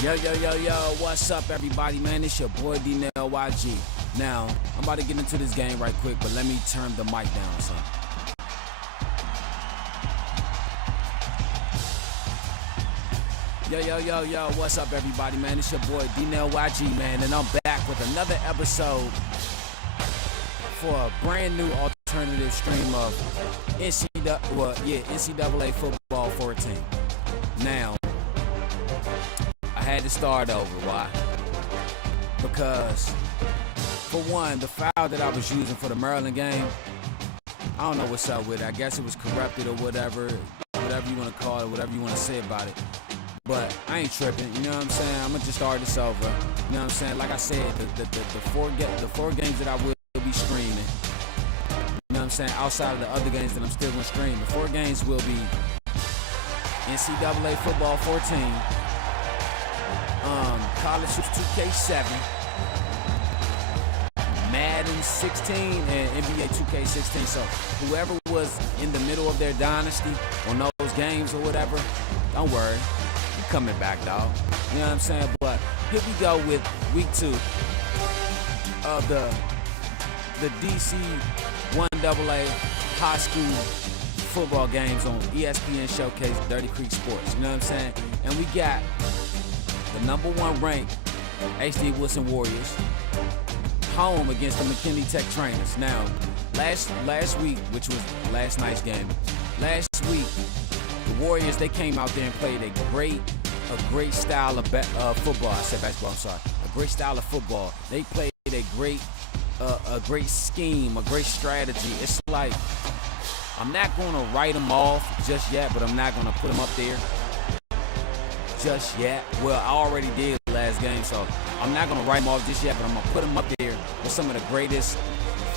Yo, what's up, everybody, man? It's your boy, Darnell YG. Now, I'm about to get into this game right quick, but let me turn the mic down, son. Yo, what's up, everybody, man? It's your boy, Darnell YG, man, and I'm back with another episode for a brand new alternative stream of NCAA football 14. Now, I had to start over. Why? Because, for one, the foul that I was using for the Maryland game, I don't know what's up with it. I guess it was corrupted or whatever you want to call it, whatever you want to say about it. But I ain't tripping, you know what I'm saying? I'm going to just start this over. You know what I'm saying? Like I said, the four games that I will be streaming, you know what I'm saying, outside of the other games that I'm still going to stream, the 4 games will be NCAA football 14, College 2K7, Madden 16, and NBA 2K16. So whoever was in the middle of their dynasty on those games or whatever, don't worry. You coming back, dog. You know what I'm saying? But here we go with week 2 of the DC 1AA high school football games on ESPN Showcase Dirty Creek Sports. You know what I'm saying? And we got the #1 ranked HD Woodson Warriors home against the Mckinley Tech Trainers. Now, last week, which was last night's game, last week the Warriors, they came out there and played a great style of football. I said basketball. I'm sorry. A great style of football. They played a great scheme, a great strategy. It's like, I'm not going to write them off just yet, but I'm not going to put them up there just yet. Well, I already did last game, so I'm not going to write them off just yet, but I'm going to put them up there with some of the greatest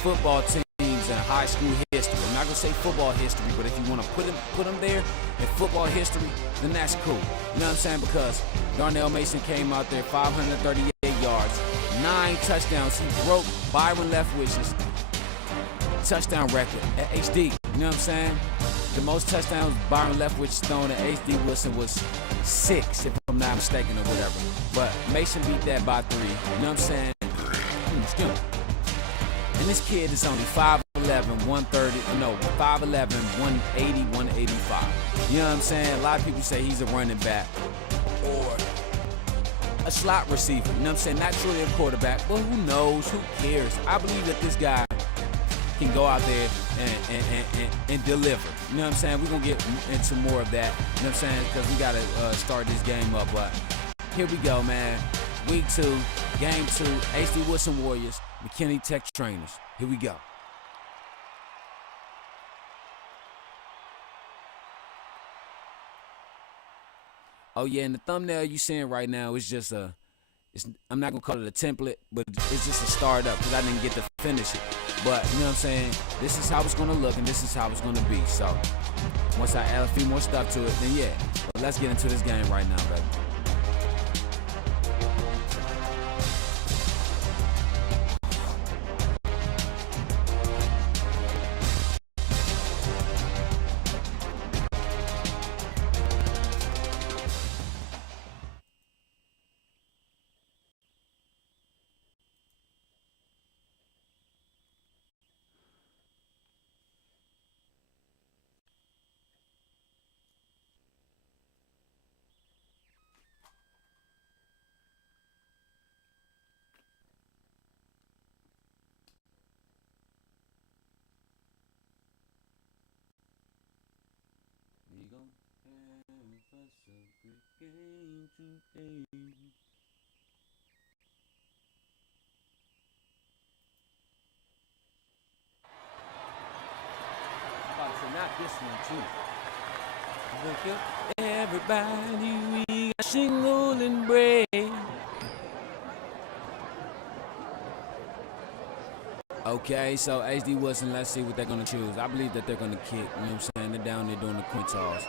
football teams in high school history. I'm not going to say football history, but if you want to put them there in football history, then that's cool. You know what I'm saying? Because Darnell Mason came out there 538 yards, 9 touchdowns. He broke Byron Leftwich's touchdown record at HD. You know what I'm saying? The most touchdowns Byron Leftwich thrown at HD Woodson was 6, if I'm not mistaken, or whatever. But Mason beat that by 3. You know what I'm saying? And this kid is only 5'11", 180, 185. You know what I'm saying? A lot of people say he's a running back or a slot receiver. You know what I'm saying? Not truly a quarterback, but who knows? Who cares? I believe that this guy can go out there and deliver. You know what I'm saying? We're going to get into more of that. You know what I'm saying? Because we got to start this game up. But here we go, man. Week 2, game 2, HD Woodson Warriors, Mckinley Tech Trainers. Here we go. Oh, yeah, and the thumbnail you seeing right now is just I'm not going to call it a template, but it's just a startup because I didn't get to finish it. But, you know what I'm saying, this is how it's going to look and this is how it's going to be. So, once I add a few more stuff to it, then yeah. But let's get into this game right now, baby. Not this one too. Look at everybody, we got shingle and bread. Okay, so HD Woodson, let's see what they're gonna choose. I believe that they're gonna kick. You know what I'm saying? They're down there doing the coin toss.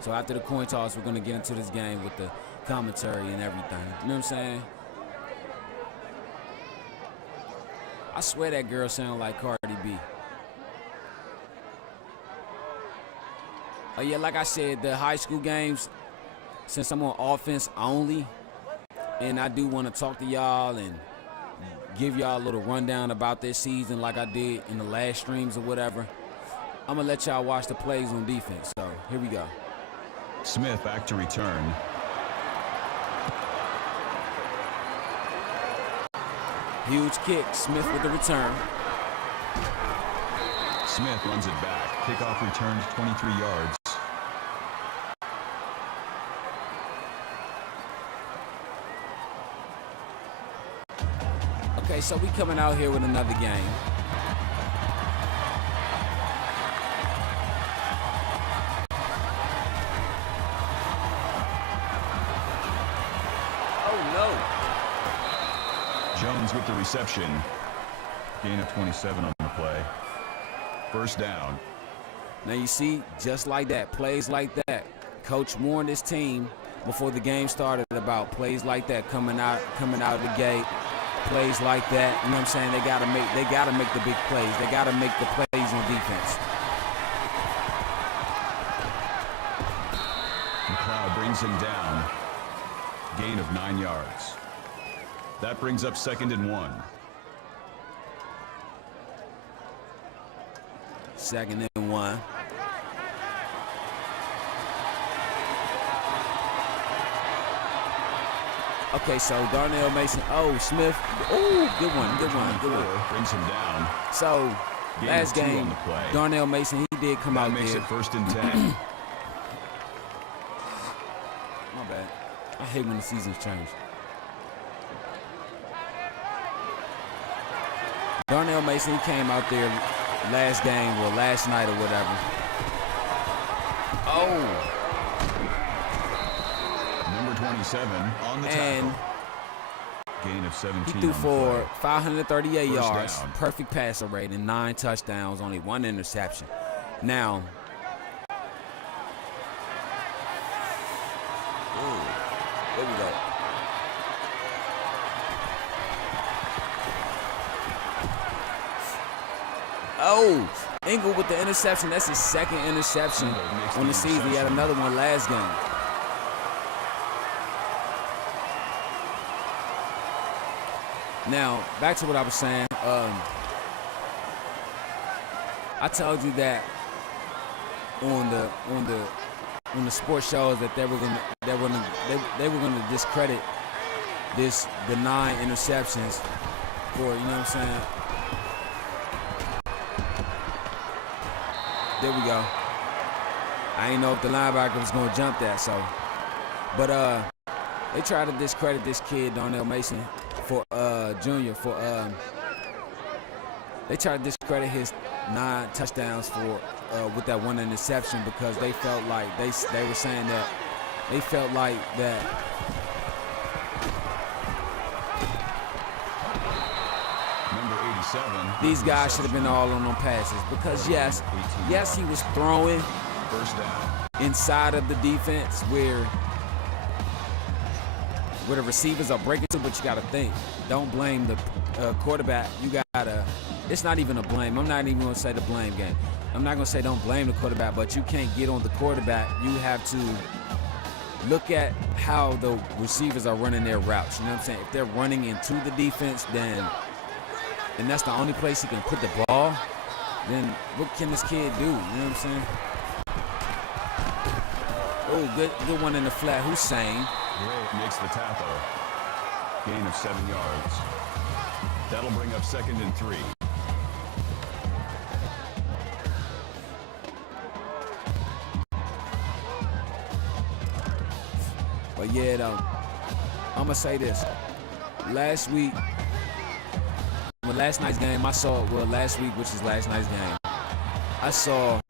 So after the coin toss, we're gonna get into this game with the commentary and everything. You know what I'm saying? I swear that girl sounded like Cardi B. Oh yeah, like I said, the high school games, since I'm on offense only, and I do want to talk to y'all and give y'all a little rundown about this season like I did in the last streams or whatever. I'm going to let y'all watch the plays on defense. So, here we go. Smith back to return. Huge kick. Smith with the return. Smith runs it back. Kickoff returns 23 yards. Okay, so we coming out here with another game. Jones with the reception. Gain of 27 on the play. First down. Now you see, just like that, plays like that. Coach warned his team before the game started about plays like that coming out of the gate. Plays like that, you know what I'm saying? They gotta make the big plays. They gotta make the plays on defense. McLeod brings him down. Gain of 9 yards. That brings up 2nd and 1. 2nd and 1. Okay, so Darnell Mason. Oh, Smith. Oh, good one. Brings him down. So, last game, on the play. Darnell Mason, he did come out there. That makes it 1st and 10. My bad. I hate when the seasons change. Darnell Mason, he came out there last game or last night or whatever. Oh. Number 27 on the tackle. Gain of 17. He threw for 538 yards, down. perfect passer rating, 9 touchdowns, only 1 interception. Now, there we go. Oh, Engel with the interception. That's his 2nd interception on the season. He had another one last game. Now, back to what I was saying. I told you that on the sports shows that they were gonna discredit the 9 interceptions for, you know what I'm saying? There we go. I didn't know if the linebacker was gonna jump that, so. But they tried to discredit this kid, Darnell Mason, for junior, for they tried to discredit his 9 touchdowns for with that 1 interception because they felt like they were saying that they felt like that number 87. These guys should have been all on them passes because yes, he was throwing First down. inside of the defense where the receivers are breaking to, but you got to think. Don't blame the quarterback. You got to, it's not even a blame. I'm not even going to say the blame game. I'm not going to say don't blame the quarterback, but you can't get on the quarterback. You have to look at how the receivers are running their routes. You know what I'm saying? If they're running into the defense, and that's the only place he can put the ball, then what can this kid do? You know what I'm saying? Oh, good one in the flat. Hussein. Gray makes the tackle. Gain of 7 yards. That'll bring up 2nd and 3. But yeah, though, I'm going to say this. Last week, last night's game, last week, which is last night's game, I saw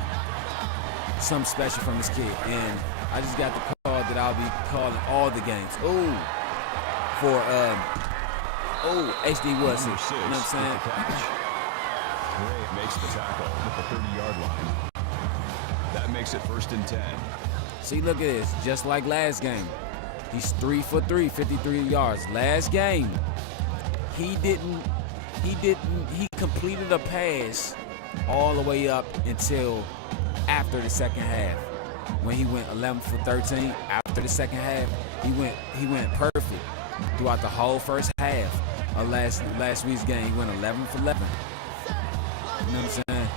something special from this kid, and I just got the call that I'll be calling all the games. For HD Woodson. You know what I'm saying? Gray makes the tackle at the 30-yard line. That makes it 1st and 10. See, look at this. Just like last game. He's 3 for 3, 53 yards. Last game, he completed a pass all the way up until after the second half. When he went 11 for 13, after the second half, he went perfect. throughout the whole first half of last week's game. He went 11 for 11. You know what I'm saying?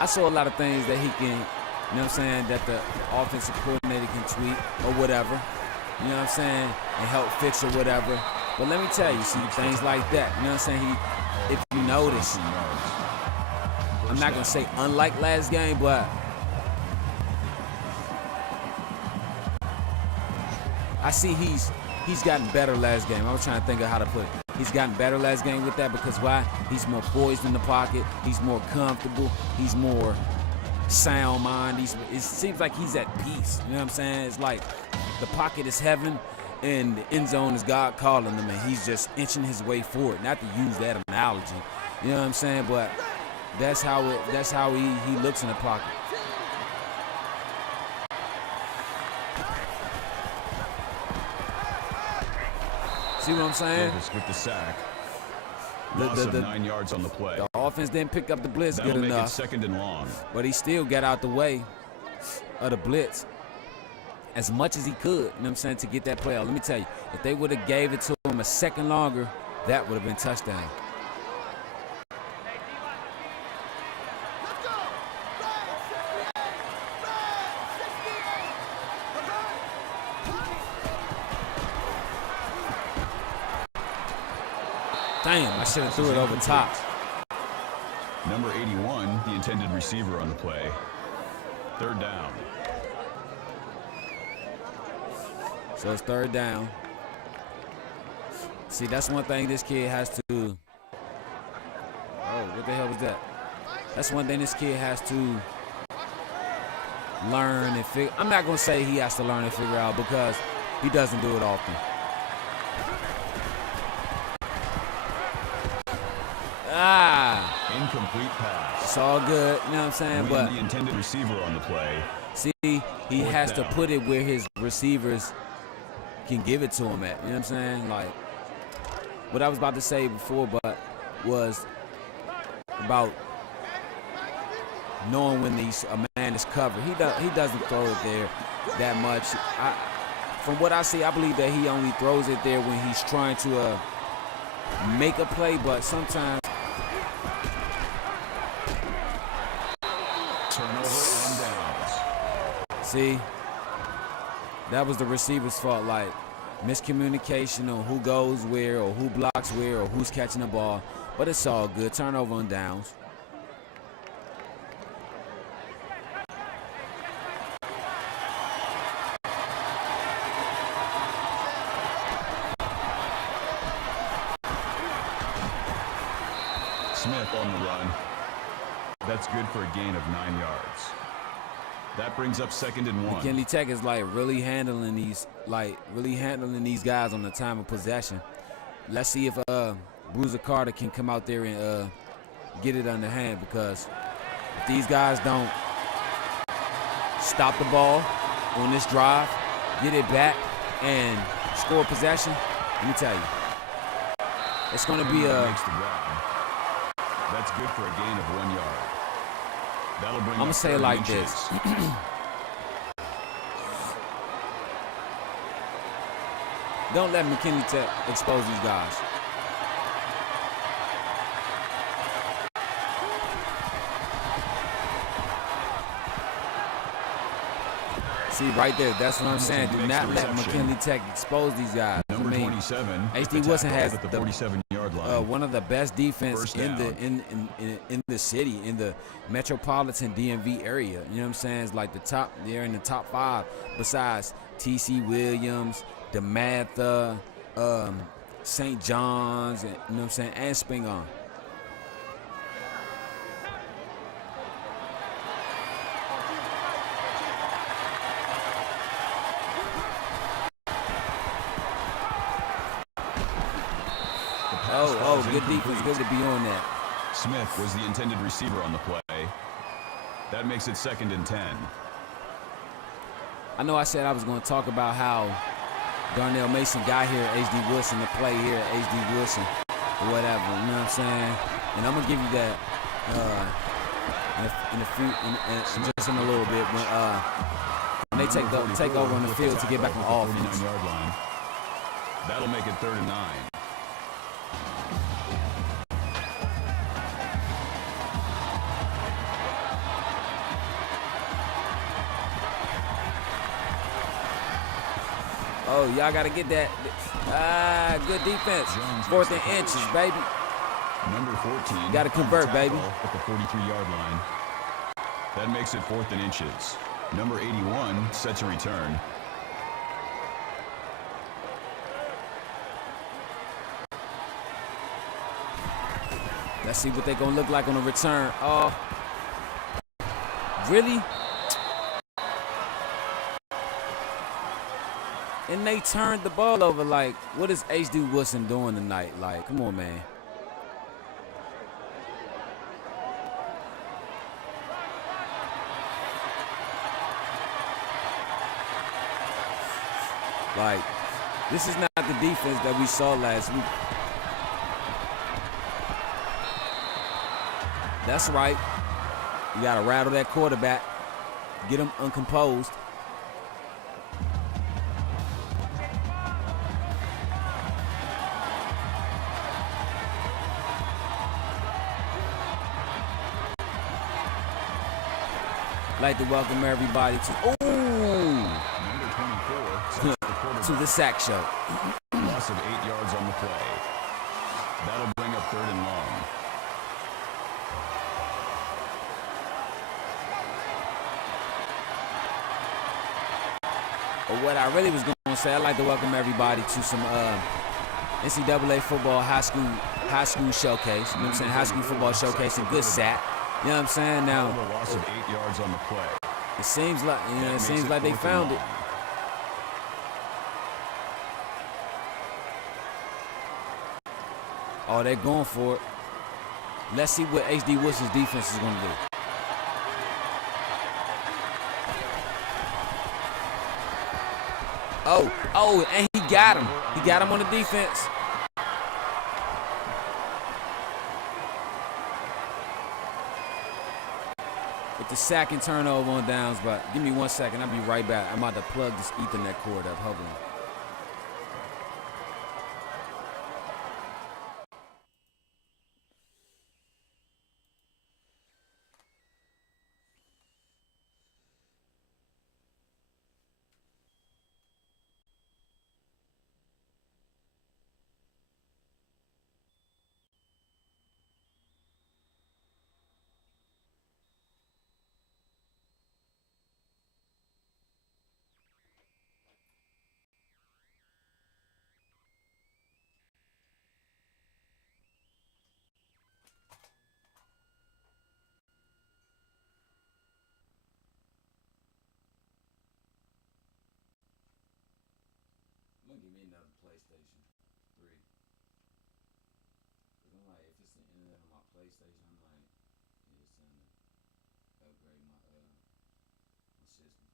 I saw a lot of things that he can, you know what I'm saying, that the offensive coordinator can tweak or whatever. You know what I'm saying? And help fix or whatever. But let me tell you, see, things like that. You know what I'm saying? If you notice, I'm not going to say unlike last game, but I see he's gotten better last game. I was trying to think of how to put it. He's gotten better last game with that because why? He's more poised in the pocket. He's more comfortable. He's more sound mind. It seems like he's at peace. You know what I'm saying? It's like the pocket is heaven and the end zone is God calling him, and he's just inching his way forward. Not to use that analogy, you know what I'm saying? But that's how he looks in the pocket. See what I'm saying? With the sack. Loss of 9 yards on the play. The offense didn't pick up the blitz That'll good make enough. It second and long. But he still got out the way of the blitz as much as he could, you know what I'm saying, to get that play out. Let me tell you, if they would have gave it to him a second longer, that would have been touchdown. Damn, I should have threw it over top. Number 81, the intended receiver on the play. Third down. So it's third down. See, that's one thing this kid has to. Oh, what the hell was that? That's one thing this kid has to learn and figure. I'm not going to say he has to learn and figure out because he doesn't do it often. Incomplete pass. It's all good, you know what I'm saying? But the intended receiver on the play. See, he has to put it where his receivers can give it to him at. You know what I'm saying? Like, what I was about to say before, but was about knowing when a man is covered. He doesn't throw it there that much. From what I see, I believe that he only throws it there when he's trying to make a play, but sometimes. Turnover on downs. See, that was the receiver's fault, like miscommunication on who goes where or who blocks where or who's catching the ball. But it's all good. Turnover on downs. Smith on the run. That's good for a gain of 9 yards. That brings up second and one. Mckinley Tech is like really handling these guys on the time of possession. Let's see if Bruiser Carter can come out there and get it underhand, because if these guys don't stop the ball on this drive, get it back, and score possession, let me tell you, it's going to be That's good for a gain of 1 yard. That'll bring I'm going to say it like this. Don't let Mckinley Tech expose these guys. See, right there, that's what I'm saying. Do not let Mckinley Tech expose these guys. Number 27. HD Woodson has the 47-yard line. one of the best defense in the city, in the metropolitan DMV area. You know what I'm saying? It's like they're in the top 5 besides T.C. Williams, DeMatha, St. John's, and, you know what I'm saying, and Spingarn. Oh, good defense. Good to be on that. Smith was the intended receiver on the play. That makes it second and 10. I know I said I was going to talk about how Darnell Mason got here at HD Woodson to play here at HD Woodson or whatever. You know what I'm saying? And I'm going to give you that just in a little bit when they take over on the field to get back on offense. That'll make it 3rd and 9. Oh, y'all got to get that. Good defense. 4th and inches, baby. Number 14. Got to convert, baby. At the 43-yard line. That makes it 4th and inches. Number 81 sets a return. Let's see what they're going to look like on a return. Oh, really? And they turned the ball over. Like, what is H.D. Woodson doing tonight? Like, come on, man. Like, this is not the defense that we saw last week. That's right. You got to rattle that quarterback. Get him uncomposed. I'd like to welcome everybody to to the sack show. Loss of 8 yards on the play. That'll bring up 3rd and long. But what I really was going to say, I'd like to welcome everybody to some NCAA football high school showcase. You know what I'm saying? High school football showcase, a good sack. You know what I'm saying? Now, A loss of 8 yards on the play. it seems like they found it. Oh, they're going for it. Let's see what H.D. Woodson's defense is going to do. Oh, and he got him. He got him on the defense. With the sack and turnover on downs, but give me 1 second. I'll be right back. I'm about to plug this Ethernet cord up. Hold on. Give me another PlayStation 3. Cause I'm like, if it's the internet on my PlayStation, I'm like, yeah, it's time to upgrade my system.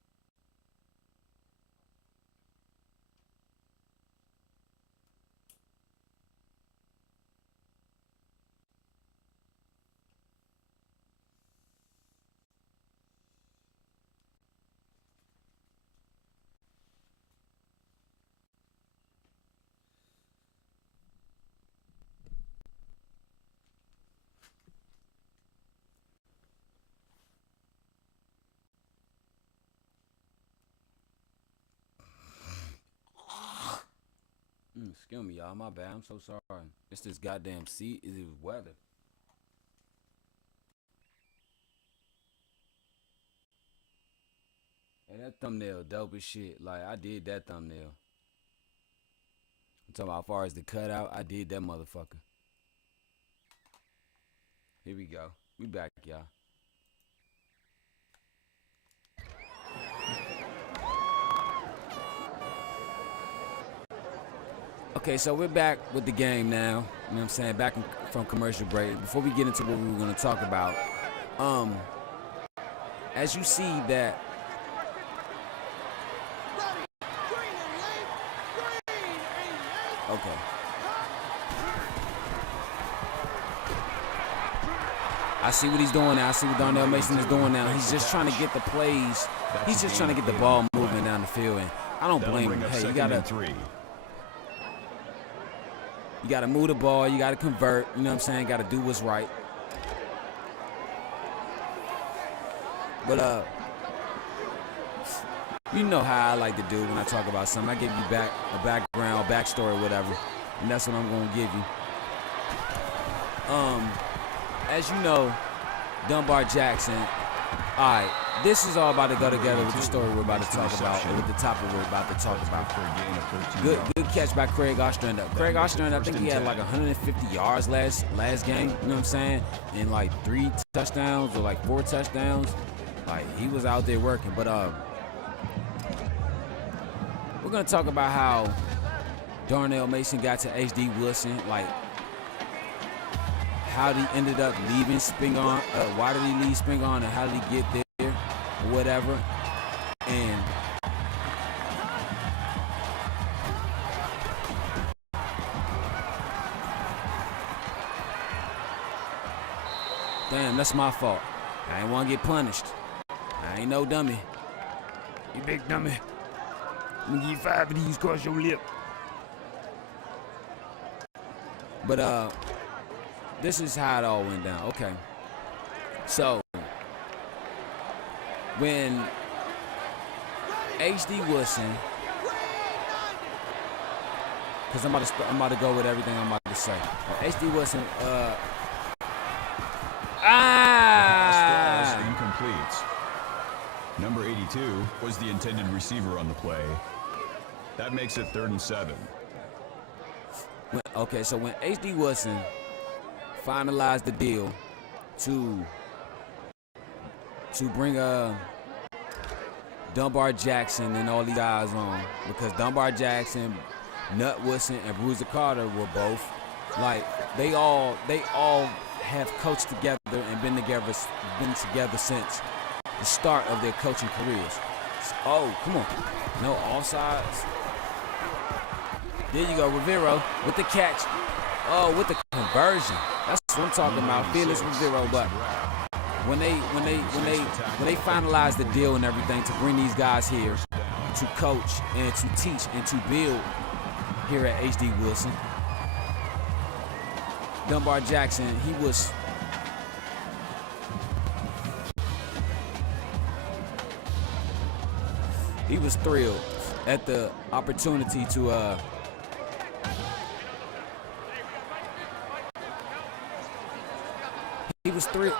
Excuse me, y'all. My bad. I'm so sorry. It's this goddamn seat. It is weather. Hey, that thumbnail dope as shit. Like, I did that thumbnail. I'm talking about as far as the cutout. I did that motherfucker. Here we go. We back, y'all. Okay, so we're back with the game now. You know what I'm saying? Back from commercial break. Before we get into what we were going to talk about, as you see that okay. I see what he's doing now. I see what Darnell Mason is doing now. He's just trying to get the plays. He's just trying to get the ball moving down the field, and I don't blame him. Hey, you gotta. You got to move the ball. You got to convert. You know what I'm saying? Got to do what's right. But you know how I like to do when I talk about something. I give you a background, backstory, whatever, and that's what I'm gonna give you. As you know, Dunbar Jackson. All right, this is all about to go together with the story we're about to talk about, and with the topic we're about to talk about. Good catch by Craig Ostrander. Craig Ostrander, I think he had like 150 yards last game. You know what I'm saying? And like 3 touchdowns or like 4 touchdowns. Like he was out there working, but we're gonna talk about how Darnell Mason got to H.D. Woodson, like how he ended up leaving Spingarn, why did he leave Spingarn, and how did he get there, or whatever. And damn, that's my fault. I ain't want to get punished. I ain't no dummy. You big dummy. I'm gonna give you 5 of these across your lip. But this is how it all went down. Okay. So when H.D. Woodson, because I'm about to go with everything I'm about to say. H.D. Woodson, Incomplete. Number 82 was the intended receiver on the play. That makes it 3rd and 7. Okay, so when H.D. Woodson finalized the deal to bring Dunbar Jackson and all these guys on, because Dunbar Jackson, Nut Woodson, and Bruiser Carter were both, like, they all have coached together and been together since the start of their coaching careers. Oh, come on. No offsides. There you go, Rivero with the catch. Oh, with the conversion. That's what I'm talking about. Fearless Rivero. But when they finalized the deal and everything to bring these guys here to coach and to teach and to build here at H.D. Woodson, Dunbar Jackson, he was thrilled at the opportunity to he was thrilled.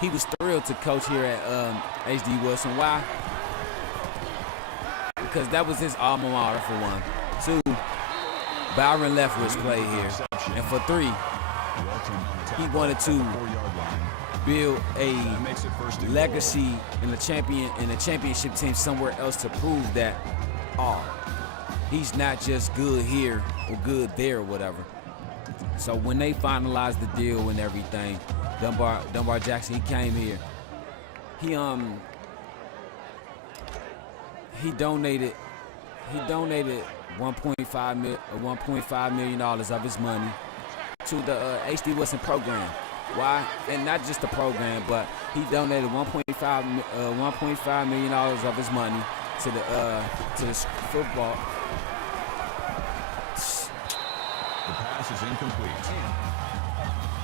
He was thrilled to coach here at H.D. Woodson. Why? Because that was his alma mater, for one. 2, Byron Leftwich played here. And for 3, he wanted to build a legacy in the championship team somewhere else to prove that, he's not just good here or good there or whatever. So when they finalized the deal and everything, Dunbar Jackson, he came here. He donated $1.5 million of his money to the H.D. Woodson program. Why? And not just the program, but he donated $1.5 million of his money to the football. The pass is incomplete.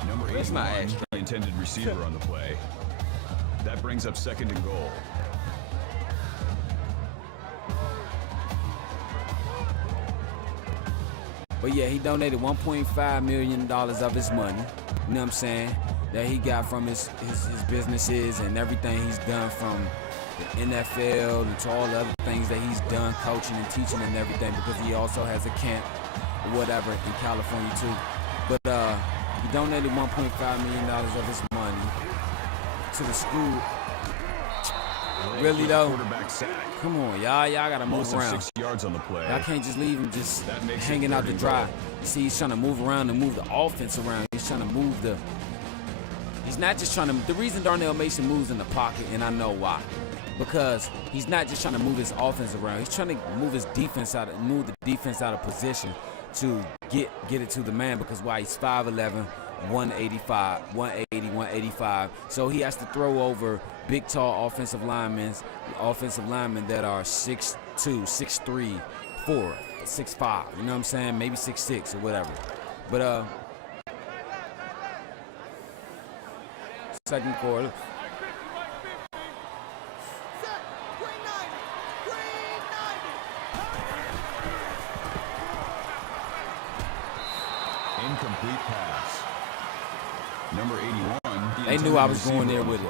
Number 8 the intended receiver on the play. That brings up 2nd and goal. But yeah, he donated $1.5 million of his money, you know what I'm saying, that he got from his businesses and everything he's done from the NFL and to all the other things that he's done, coaching and teaching and everything, because he also has a camp or whatever in California too. But he donated $1.5 million of his money to the school. Really though? Come on, y'all gotta move around. 6 yards on the play. Y'all can't just leave him just hanging out to dry. You see, he's trying to move around and move the offense around. He's trying to move he's not just trying to, the reason Darnell Mason moves in the pocket, and I know why, because he's not just trying to move his offense around. He's trying to move the defense out of position to get it to the man, because why? He's 5'11", 180, 185. So he has to throw over big, tall offensive linemen that are 6'2", 6'3", 4, 6'5", you know what I'm saying? Maybe 6'6" or whatever. But second quarter. Incomplete pass. Number 81. They knew I was going there with it.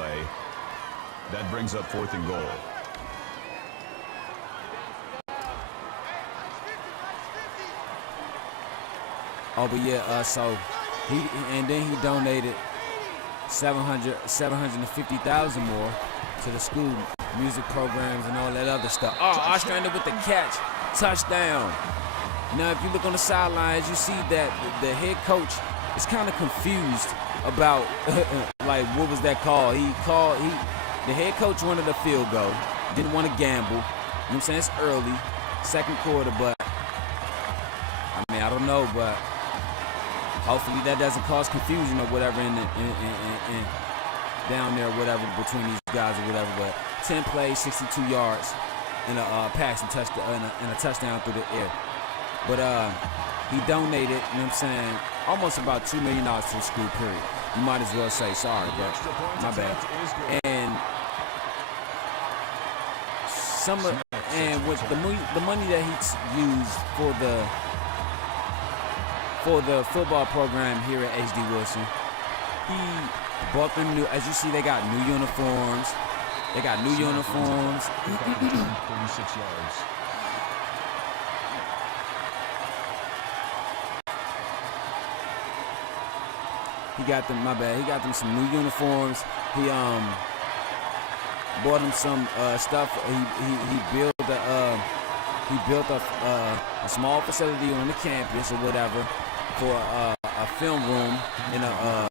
That brings up 4th and goal. Oh, but yeah, so he donated $750,000 more to the school music programs and all that other stuff. Oh, Ostrander with the catch, touchdown. Now, if you look on the sidelines, you see that the head coach is kind of confused about like what was that call? The head coach wanted a field goal, didn't want to gamble. You know what I'm saying? It's early, second quarter, but I mean, I don't know, but hopefully that doesn't cause confusion or whatever in down there, whatever, between these guys or whatever. But 10 plays, 62 yards, and a passing touchdown and a touchdown through the air. But he donated, you know what I'm saying, almost about $2 million to the school, period. You might as well say sorry, but my bad. And with the money that he used for the football program here at HD Woodson, he bought them new. As you see, they got new uniforms. 36 yards. He got them, my bad. He got them some new uniforms. He bought them some stuff. He built a small facility on the campus or whatever for a film room and a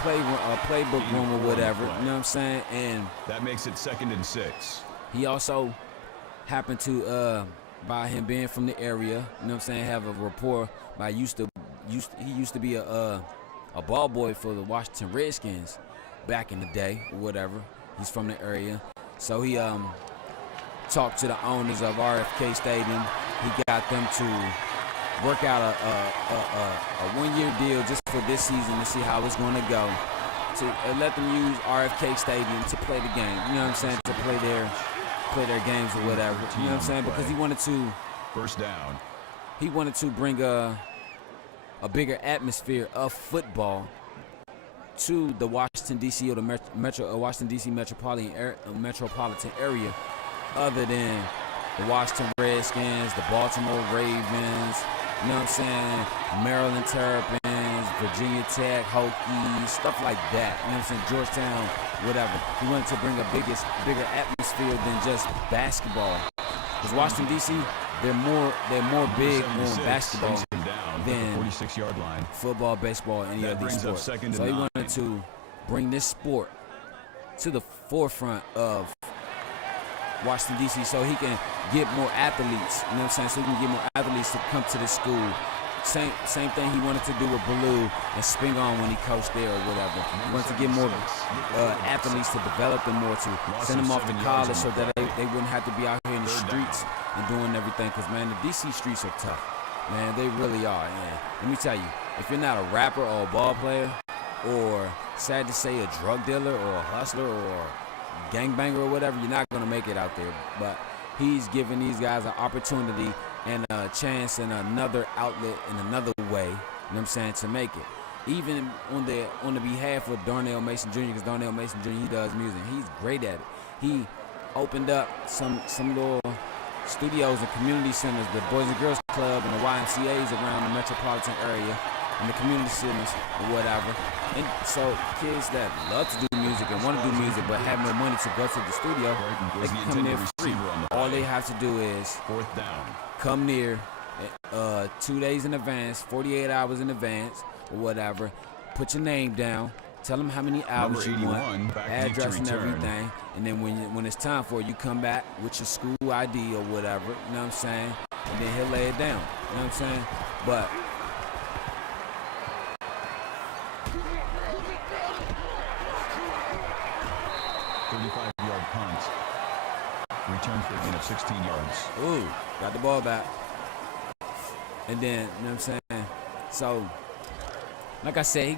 playbook room or whatever. You know what I'm saying? And that makes it 2nd and 6. He also happened to, by him being from the area, you know what I'm saying, have a rapport. He used to be a ball boy for the Washington Redskins back in the day or whatever. He's from the area. So he talked to the owners of RFK Stadium. He got them to work out a one-year deal just for this season to see how it's going to go. To let them use RFK Stadium to play the game. You know what I'm saying? To play their games or whatever. You know what I'm saying? Because he wanted to. First down. He wanted to bring a bigger atmosphere of football to the Washington D.C. or the Washington D.C. metropolitan area, other than the Washington Redskins, the Baltimore Ravens, you know what I'm saying, Maryland Terrapins, Virginia Tech, Hokies, stuff like that. You know what I'm saying, Georgetown, whatever. He wanted to bring a bigger atmosphere than just basketball. Because Washington D.C., they're more big on basketball than 46-yard line. Football, baseball, any of these sports. So he wanted to bring this sport to the forefront of Washington, D.C. so he can get more athletes, you know what I'm saying, so he can get more athletes to come to the school. Same thing he wanted to do with Ballou and Spingarn when he coached there or whatever. He wanted to get more athletes to develop them more, to send them off to college so that they wouldn't have to be out here in the streets and doing everything. Because, man, the D.C. streets are tough. Man, they really are. Man. Let me tell you, if you're not a rapper or a ball player or, sad to say, a drug dealer or a hustler or gangbanger or whatever, you're not going to make it out there. But he's giving these guys an opportunity and a chance and another outlet in another way, you know what I'm saying, to make it. Even on the behalf of Darnell Mason Jr., because Darnell Mason Jr., he does music. He's great at it. He opened up some little studios and community centers, the Boys and Girls Club and the YMCAs around the metropolitan area, and the community centers or whatever. And so kids that love to do music and want to do music but have no money to go to the studio, they can come there for free. All they have to do is fourth down. Come near 2 days in advance, 48 hours in advance or whatever. Put your name down. Tell them how many hours you want, address and everything. And then when it's time for it, you come back with your school ID or whatever, you know what I'm saying? And then he'll lay it down, you know what I'm saying? But Return for a gain of 16 yards. Ooh, got the ball back. And then, you know what I'm saying? So, like I said, he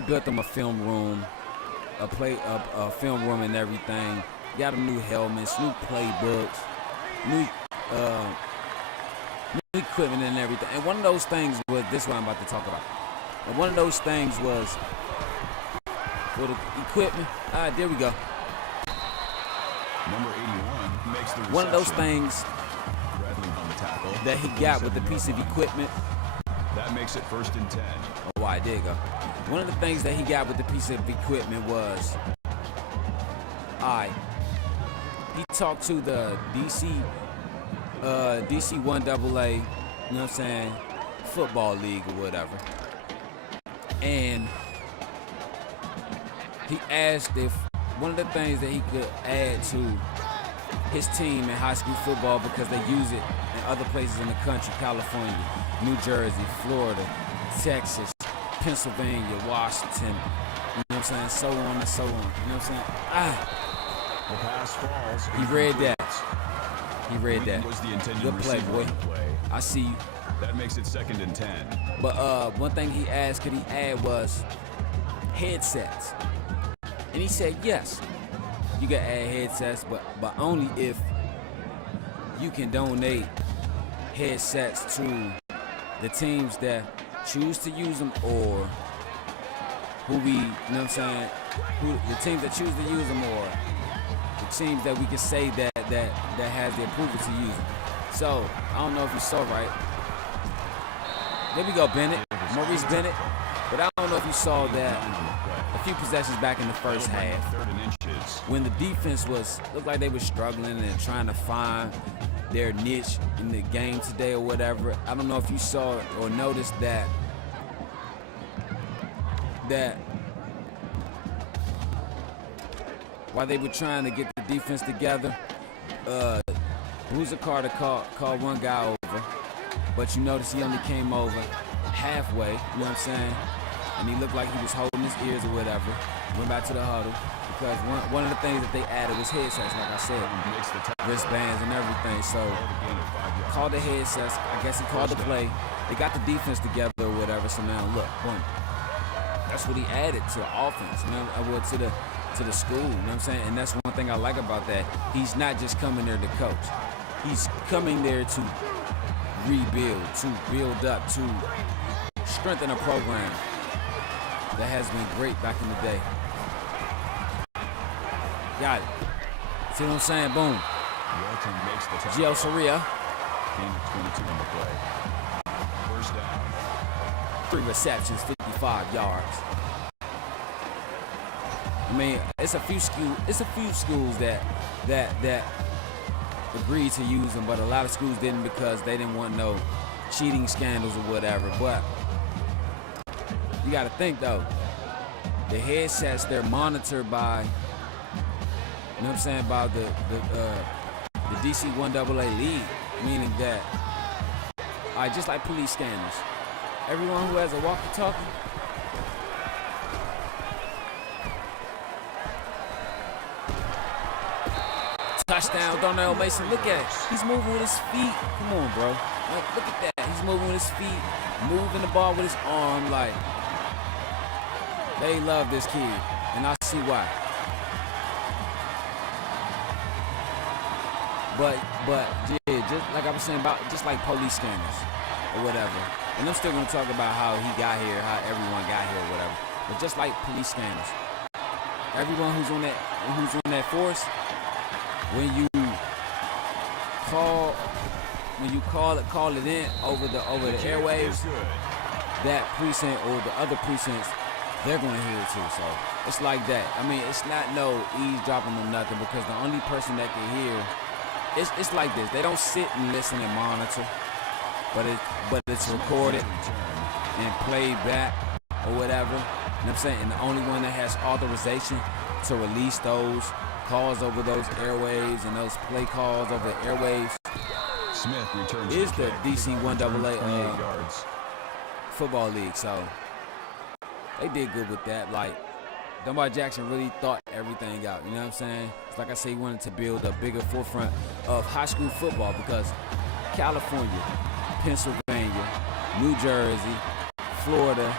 built them a film room, a film room and everything. Got them new helmets, new playbooks, new equipment and everything. And one of those things was, this is what I'm about to talk about. And one of those things was, for the equipment, there we go. Number 81 makes the reception. One of those things On the tackle. that he got with the piece of equipment. That makes it 1st and 10. Oh, I did go. One of the things that he got with the piece of equipment was, he talked to the DC 1AA, you know what I'm saying, football league or whatever. And he asked if one of the things that he could add to his team in high school football, because they use it in other places in the country, California, New Jersey, Florida, Texas, Pennsylvania, Washington, you know what I'm saying, so on and so on, you know what I'm saying? The pass falls. He read that. He read that. Was the intended Good play, receiver boy. on the play. I see you. That makes it 2nd and 10. But one thing he asked, could he add, was headsets. And he said, yes, you can add headsets, but only if you can donate headsets to the teams that choose to use them, or who we, you know what I'm saying, the teams that choose to use them, or the teams that we can say that has the approval to use them. So, I don't know if you saw right. There we go, Bennett, Maurice Bennett. But I don't know if you saw that a few possessions back in the first half, 3rd and inches. when the defense looked like they were struggling and trying to find their niche in the game today or whatever. I don't know if you saw or noticed that while they were trying to get the defense together, Carter called one guy over, but you notice he only came over halfway, you know what I'm saying? And he looked like he was holding his ears or whatever. Went back to the huddle, because one of the things that they added was headsets, like I said, wristbands and everything. So called the headsets. I guess he called the play. They got the defense together or whatever. So now look, boom. That's what he added to the offense, you know, to the school. You know what I'm saying? And that's one thing I like about that. He's not just coming there to coach. He's coming there to rebuild, to build up, to strengthen a program that has been great back in the day. Got it. See what I'm saying? Boom. Gio Soria. 22 on the play. 1st down. 3 receptions, 55 yards. I mean, it's a few schools that agreed to use them, but a lot of schools didn't, because they didn't want no cheating scandals or whatever. But you got to think though, the headsets, they're monitored by, you know what I'm saying, by the DC 1AA league, meaning that, just like police scanners, everyone who has a walkie-talkie, touchdown, Darnell Mason. Look at it. He's moving with his feet. Come on, bro. Like, look at that. He's moving with his feet, moving the ball with his arm. Like, they love this kid, and I see why. But yeah, just like I was saying about, just like police scanners or whatever. And I'm still gonna talk about how he got here, how everyone got here or whatever. But just like police scanners, everyone who's on that force, when you call it in over the airwaves, that precinct or the other precincts, they're gonna hear it too. So it's like that. I mean, it's not no eavesdropping or nothing, because the only person that can hear, it's like this. They don't sit and listen and monitor, but it's recorded and played back or whatever. You know what I'm saying? And the only one that has authorization to release those calls over those airwaves and those play calls over the airwaves Smith returns is the kick. DC 1AA yards. football league. So they did good with that. Like, Dunbar Jackson really thought everything out. You know what I'm saying? Like I say, he wanted to build a bigger forefront of high school football because California, Pennsylvania, New Jersey, Florida,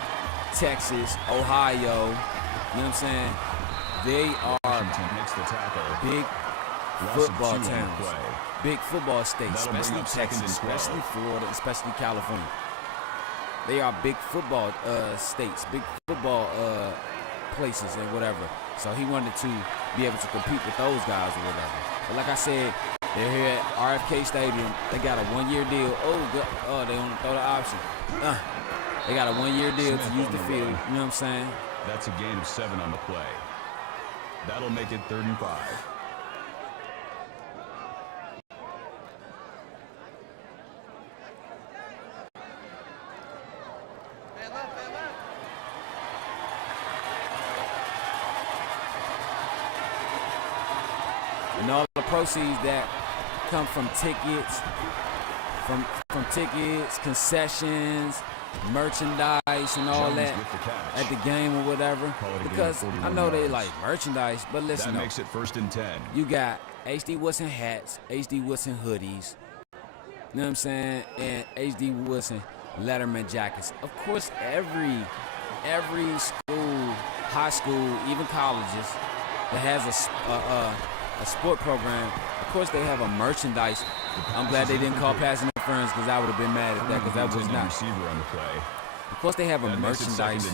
Texas, Ohio, you know what I'm saying? They are big football towns, big football states, especially Texas, especially Florida, especially California. They are big football states, big football places and whatever. So he wanted to be able to compete with those guys or whatever. But like I said, they're here at RFK Stadium. They got a one-year deal. Oh, they only throw the option. They got a one-year deal to use the field. You know what I'm saying? That's a gain of 7 on the play. That'll make it 3rd and 5. And all the proceeds that come from tickets, from tickets, concessions, merchandise, and all that at the game or whatever. Because I know they like merchandise, but listen, that makes it 1st and 10. You got HD Woodson hats, HD Woodson hoodies, you know what I'm saying, and HD Woodson Letterman jackets. Of course, every school, high school, even colleges that has a sport program, of course they have a merchandise. I'm glad they didn't call passing interference because I would have been mad at that because that was not. Receiver on the play. Of course they have a merchandise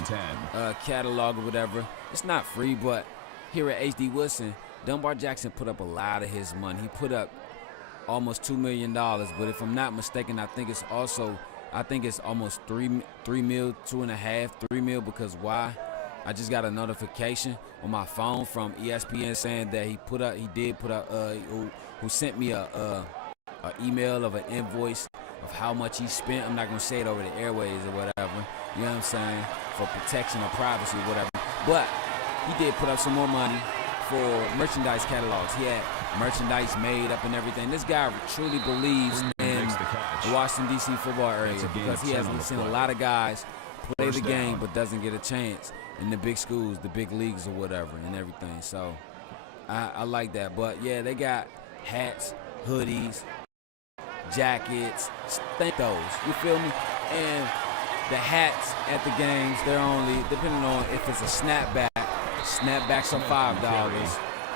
catalog or whatever. It's not free, but here at HD Woodson, Dunbar Jackson put up a lot of his money. He put up almost $2 million, but if I'm not mistaken, I think it's almost 3 mil, 2.5, 3 mil, because why? I just got a notification on my phone from ESPN saying that who sent me a email of an invoice of how much he spent. I'm not gonna say it over the airways or whatever, you know what I'm saying, for protection of privacy or whatever. But he did put up some more money for merchandise catalogs. He had merchandise made up and everything. This guy truly believes in the Washington, D.C. football area because he has seen a lot of guys play the game but doesn't get a chance in the big schools, the big leagues or whatever and everything. So I like that. But yeah, they got hats, hoodies, jackets, think those, you feel me? And the hats at the games, they're only, depending on if it's a snapback, snapbacks are $5,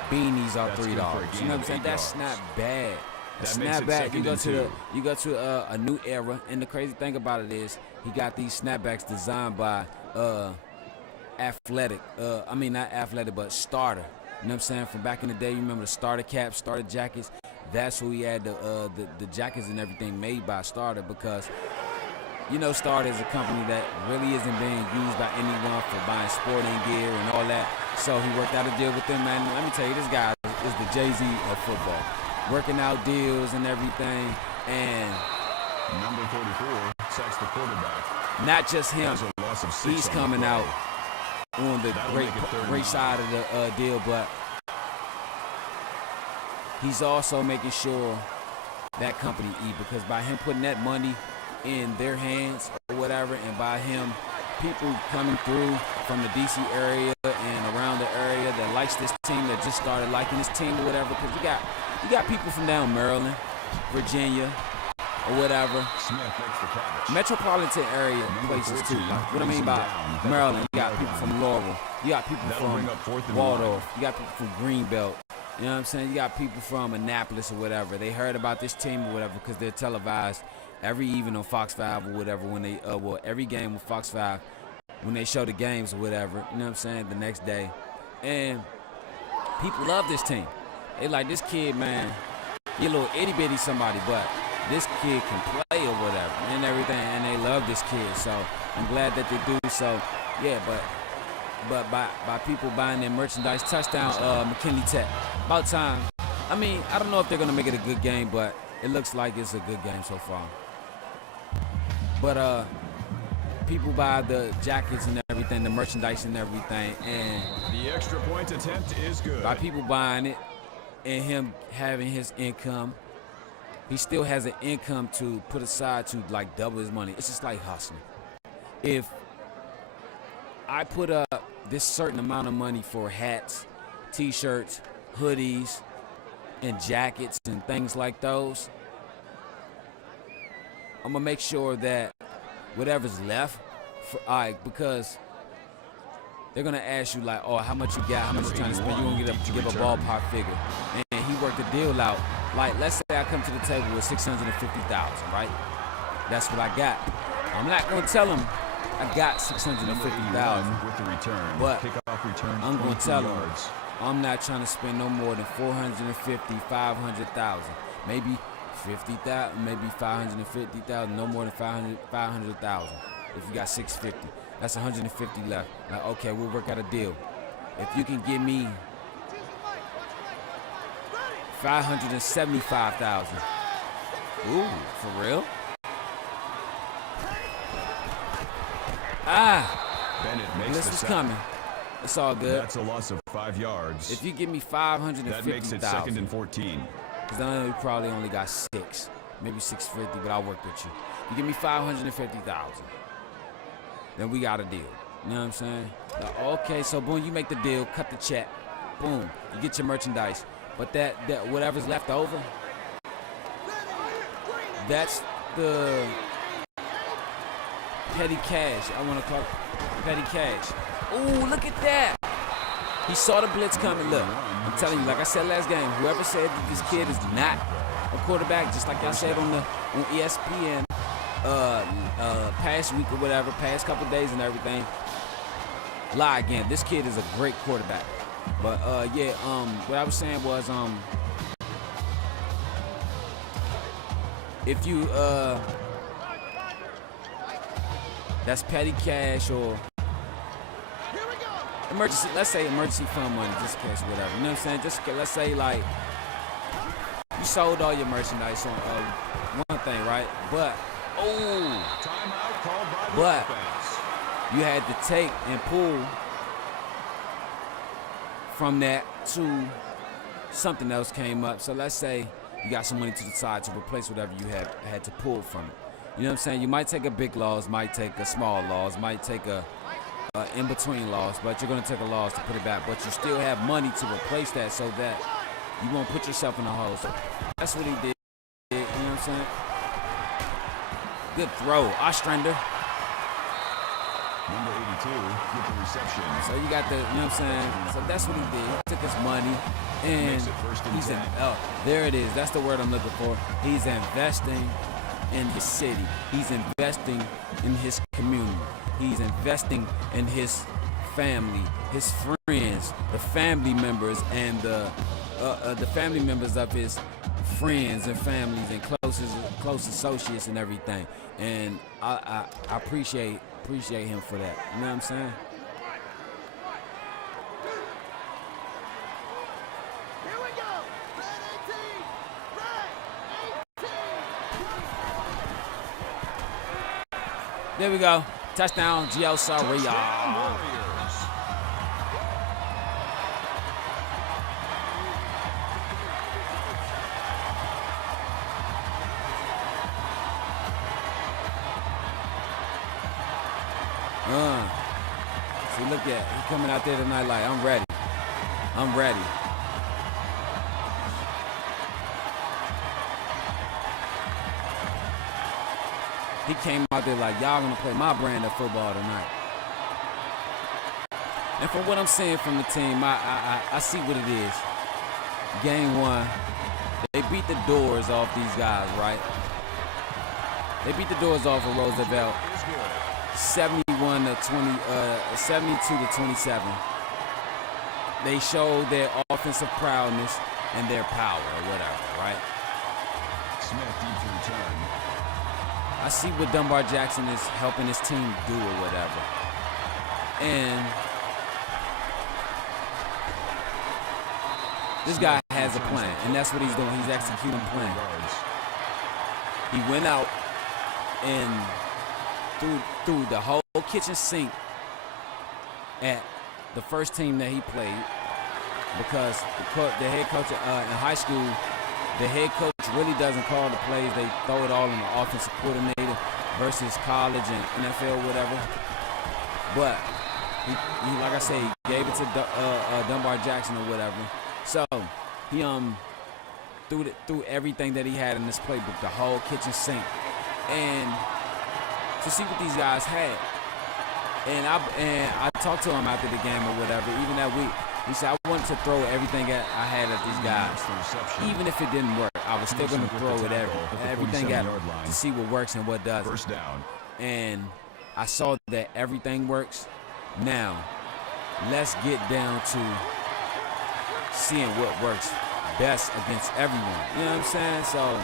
beanies are $3. You know what I'm saying? That's not bad. A snapback, you go to a new era, and the crazy thing about it is he got these snapbacks designed by Athletic. Not Athletic, but Starter. You know what I'm saying? From back in the day, you remember the Starter caps, Starter jackets. That's who he had the jackets and everything made by Starter, because you know Starter is a company that really isn't being used by anyone for buying sporting gear and all that. So he worked out a deal with them, man. Let me tell you, this guy is the Jay-Z of football. Working out deals and everything, and number 44 sacks the quarterback. Not just him, he's coming out on the great side of the deal, but he's also making sure that company eat, because by him putting that money in their hands or whatever, and by him, people coming through from the DC area and around the area that likes this team, that just started liking this team or whatever, because you got people from down Maryland, Virginia, or whatever. Metropolitan area places too. Like, what I mean by Maryland, you got people from Laurel, you got people from Waldorf, you got people from Greenbelt. You know what I'm saying? You got people from Annapolis or whatever. They heard about this team or whatever because they're televised every evening on Fox 5 or whatever, when they every game on Fox 5 when they show the games or whatever. You know what I'm saying? The next day, and people love this team. They like this kid, man. He a little itty bitty somebody, but this kid can play or whatever and everything, and they love this kid. So I'm glad that they do. So yeah, but by people buying their merchandise, touchdown McKinley Tech. About time. I mean, I don't know if they're gonna make it a good game, but it looks like it's a good game so far. But people buy the jackets and everything, the merchandise and everything, and the extra point attempt is good. By people buying it and him having his income, he still has an income to put aside to like double his money. It's just like hustling. If I put up this certain amount of money for hats, t-shirts, hoodies and jackets and things like those, I'm gonna make sure that whatever's left, because they're gonna ask you like, oh, how much you got, how much you trying to spend. You're gonna give a ballpark figure, and he worked the deal out. Like, let's say I come to the table with $650,000, right? That's what I got. I'm not gonna tell him I got $650,000 with the return, but kickoff return. I'm gonna tell him I'm not trying to spend no more than $450,000, $500,000, maybe $50,000, maybe $550,000, no more than $500,000. If you got 650, that's 150 left. Like, okay, we'll work out a deal. If you can give me $575,000, ooh, for real? Bennett makes This the is sack. coming. It's all good. That's a loss of 5 yards. If you give me That makes it 550,000, 2nd and 14. because I know we probably only got 6, maybe 650, but I'll work with you. You give me 550,000, then we got a deal. You know what I'm saying? Like, okay, so boom, you make the deal, cut the check, boom, you get your merchandise. But that whatever's left over, that's the petty cash. I want to call it petty cash. Ooh, look at that. He saw the blitz coming. Look, I'm telling you, like I said last game, whoever said that this kid is not a quarterback, just like I said on ESPN past week or whatever, past couple days and everything, lie again. This kid is a great quarterback. But yeah, what I was saying was, if you that's petty cash or emergency, let's say emergency fund money, just in case, whatever. You know what I'm saying? Just let's say like you sold all your merchandise on one thing, right? But Timeout called by the but offense. you had to take and pull from that to something else came up. So let's say you got some money to the side to replace whatever you had to pull from it. You know what I'm saying? You might take a big loss, might take a small loss, might take a in-between loss, but you're going to take a loss to put it back. But you still have money to replace that so that you won't put yourself in a hole. So that's what he did. You know what I'm saying? Good throw. Ostrander. Number 82 with the reception. So you got the, you know what I'm saying? So that's what he did. He took his money and Makes it 1st and 10. there it is. That's the word I'm looking for. He's investing in his city. He's investing in his community. He's investing in his family, his friends, the family members, and the family members of his friends and families and close associates and everything. And I appreciate him for that. You know what I'm saying? Here we go. Red 18. There we go. Touchdown, Gio Saria. Touchdown, Warriors. See, look at he coming out there tonight like, I'm ready. I'm ready. He came out there like, y'all gonna play my brand of football tonight. And from what I'm seeing from the team, I see what it is. Game 1, they beat the doors off these guys, right? They beat the doors off of Roosevelt. 72 to 27. They showed their offensive prowess and their power or whatever, right? Smith deep to return. I see what Dunbar Jackson is helping his team do or whatever. And this guy has a plan, and that's what he's doing. He's executing plan. He went out and threw the whole kitchen sink at the first team that he played, because the head coach in high school, the head coach really doesn't call the plays. They throw it all in the offensive coordinator versus college and NFL, whatever. But he like I say, he gave it to Dunbar Jackson or whatever. So he threw everything that he had in this playbook, the whole kitchen sink, and to see what these guys had. And I talked to him after the game or whatever, even that week. He said, I wanted to throw everything I had at these guys. Even if it didn't work, I was still going to throw it everything at them to see what works and what doesn't. First down. And I saw that everything works. Now, let's get down to seeing what works best against everyone. You know what I'm saying? So,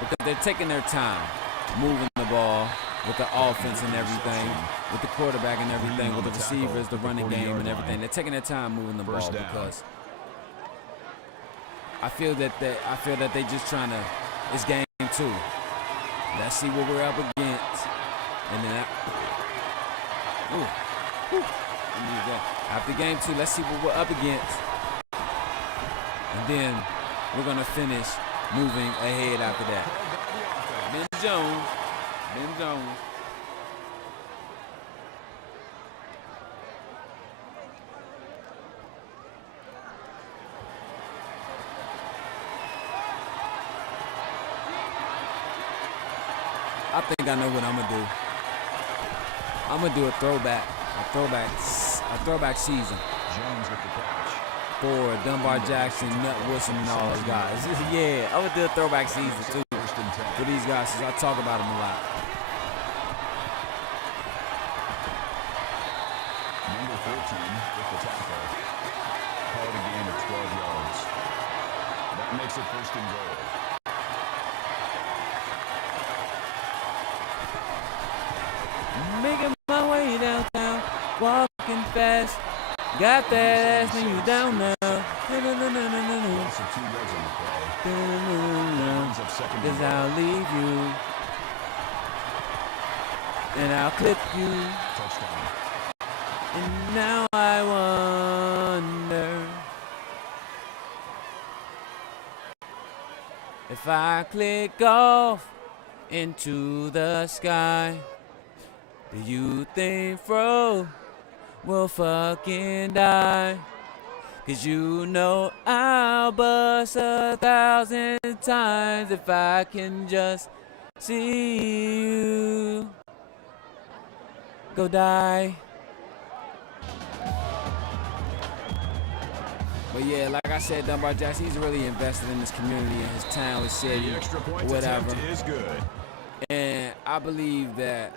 because they're taking their time moving the ball with the offense and everything, with the quarterback and everything, with the receivers, the running game and everything. They're taking their time moving the ball because I feel that they just trying to. It's game 2. Let's see what we're up against, and then after game 2, let's see what we're up against, and then we're gonna finish moving ahead after that. Ben Jones. I think I know what I'm gonna do. I'm gonna do a throwback season Jones with the catch. for Dunbar, Jackson, Nut, Woodson, and all those guys. Yeah, I'm gonna do a throwback season too for these guys, since I talk about them a lot. Number 14 with the tackle. Called a gain of 12 yards. That makes it first and goal. Making my way downtown, walking fast. Got that ass, and you down now. Loss of 2 yards on the play. Ends up second and Cause goal. I'll leave you, and I'll clip you, Touchdown. and now I wonder if I click off into the sky. Do you think Fro will fucking die? Cause you know I'll bust 1,000 times if I can just see you go die. But yeah, like I said, Dunbar Jackson, he's really invested in his community and his town, his city, The extra point whatever. attempt is good. And I believe that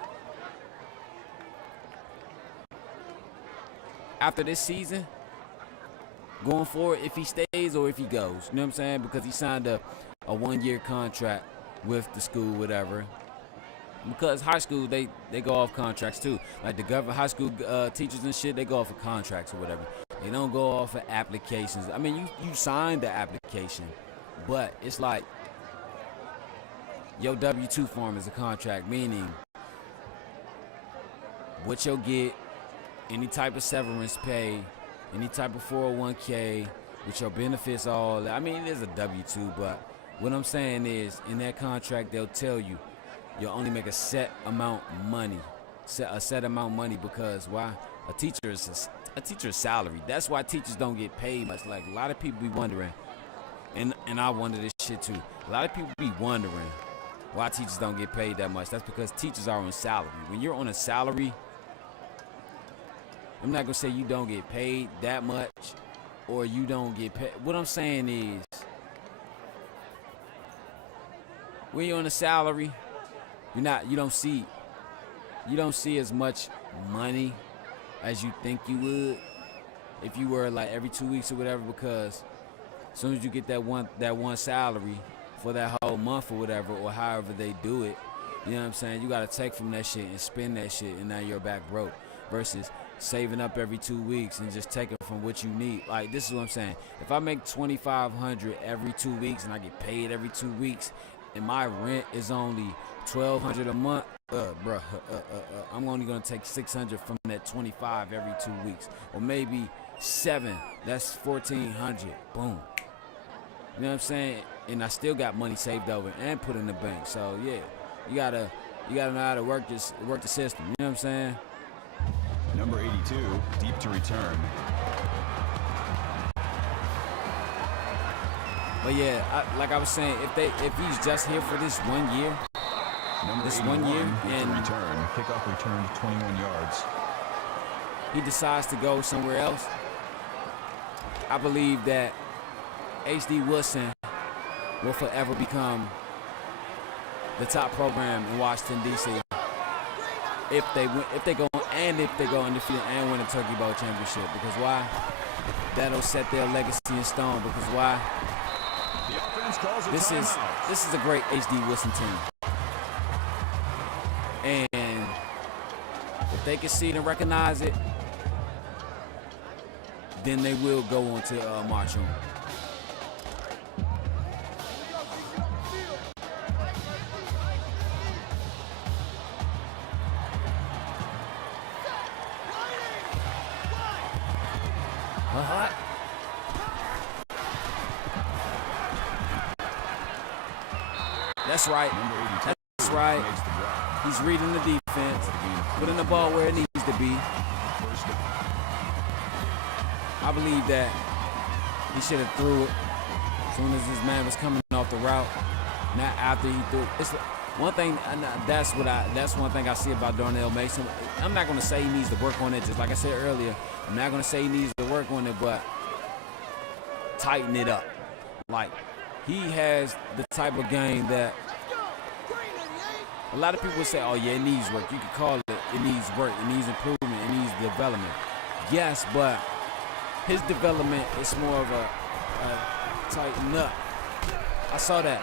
after this season, going forward, if he stays or if he goes, you know what I'm saying? Because he signed a 1-year contract with the school, whatever. Because high school, they go off contracts too. Like the government, high school teachers and shit, they go off of contracts or whatever. They don't go off of applications. I mean, you signed the application, but it's like your W-2 form is a contract, meaning what you'll get, any type of severance pay, any type of 401k, with your benefits, all. I mean, it is a W-2, but what I'm saying is, in that contract, they'll tell you you'll only make a set amount of money, because why? A teacher's salary. That's why teachers don't get paid much. Like a lot of people be wondering, and I wonder this shit too. A lot of people be wondering why teachers don't get paid that much. That's because teachers are on salary. When you're on a salary, I'm not gonna say you don't get paid that much or you don't get paid. What I'm saying is, when you're on a salary, you don't see as much money as you think you would if you were like every 2 weeks or whatever, because as soon as you get that one salary for that whole month or whatever, or however they do it, you know what I'm saying, you gotta take from that shit and spend that shit, and now you're back broke, versus saving up every 2 weeks and just taking from what you need. Like, this is what I'm saying. If I make $2,500 every 2 weeks and I get paid every 2 weeks, and my rent is only $1,200 a month, I'm only gonna take $600 from that 25 every 2 weeks, or maybe 7. That's $1,400. Boom. You know what I'm saying? And I still got money saved over and put in the bank. So yeah, you gotta know how to work the system. You know what I'm saying? Number 82, deep to return. But yeah, like I was saying, if he's just here for this 1 year, Number this 81 1 year, with the and return. Kickoff return to 21 yards. he decides to go somewhere else, I believe that H.D. Woodson will forever become the top program in Washington, D.C. If they go undefeated and win a Turkey Bowl championship. Because why? That'll set their legacy in stone. Because why? The offense calls a This is a great H.D. Woodson team. And if they can see it and recognize it, then they will go on to march on. That's right. That's right. He's reading the defense, putting the ball where it needs to be. I believe that he should have threw it as soon as this man was coming off the route, not after he threw it. It's one thing. That's one thing I see about Darnell Mason. I'm not going to say he needs to work on it. Just like I said earlier, I'm not going to say he needs to work on it, but tighten it up. Like, he has the type of game that a lot of people say, oh, yeah, it needs work. You could call it needs work. It needs improvement. It needs development. Yes, but his development is more of a tighten up. I saw that.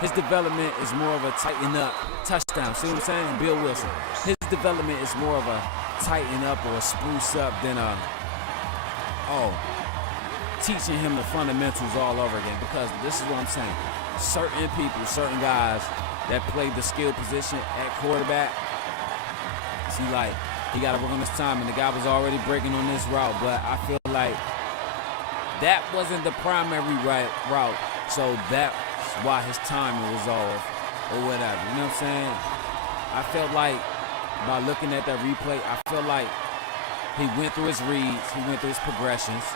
His development is more of a tighten up touchdown. See what I'm saying? Bill Wilson. His development is more of a tighten up or a spruce up than teaching him the fundamentals all over again. Because this is what I'm saying. Certain people, certain guys that played the skill position at quarterback, see, like, he got to work on his time, and the guy was already breaking on this route. But I feel like that wasn't the primary route, so that's why his timing was off or whatever. You know what I'm saying? I felt like by looking at that replay, I felt like he went through his reads, he went through his progressions.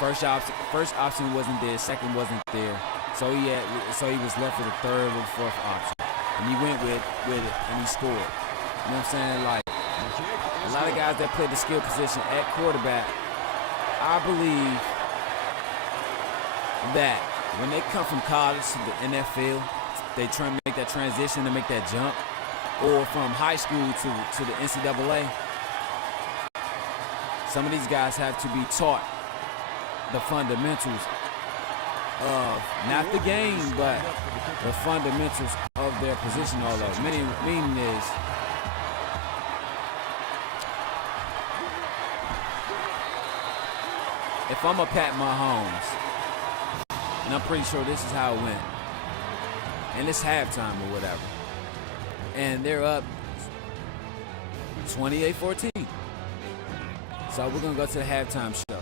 First option wasn't there, second wasn't there. So he was left with a third or fourth option. And he went with it and he scored. You know what I'm saying? Like, a lot of guys that play the skill position at quarterback, I believe that when they come from college to the NFL, they try to make that transition to make that jump, or from high school to the NCAA, some of these guys have to be taught the fundamentals of, not the game, but the fundamentals of their position all over. Meaning is, if I'm a Pat Mahomes, and I'm pretty sure this is how it went, and it's halftime or whatever, and they're up 28-14. So we're going to go to the halftime show.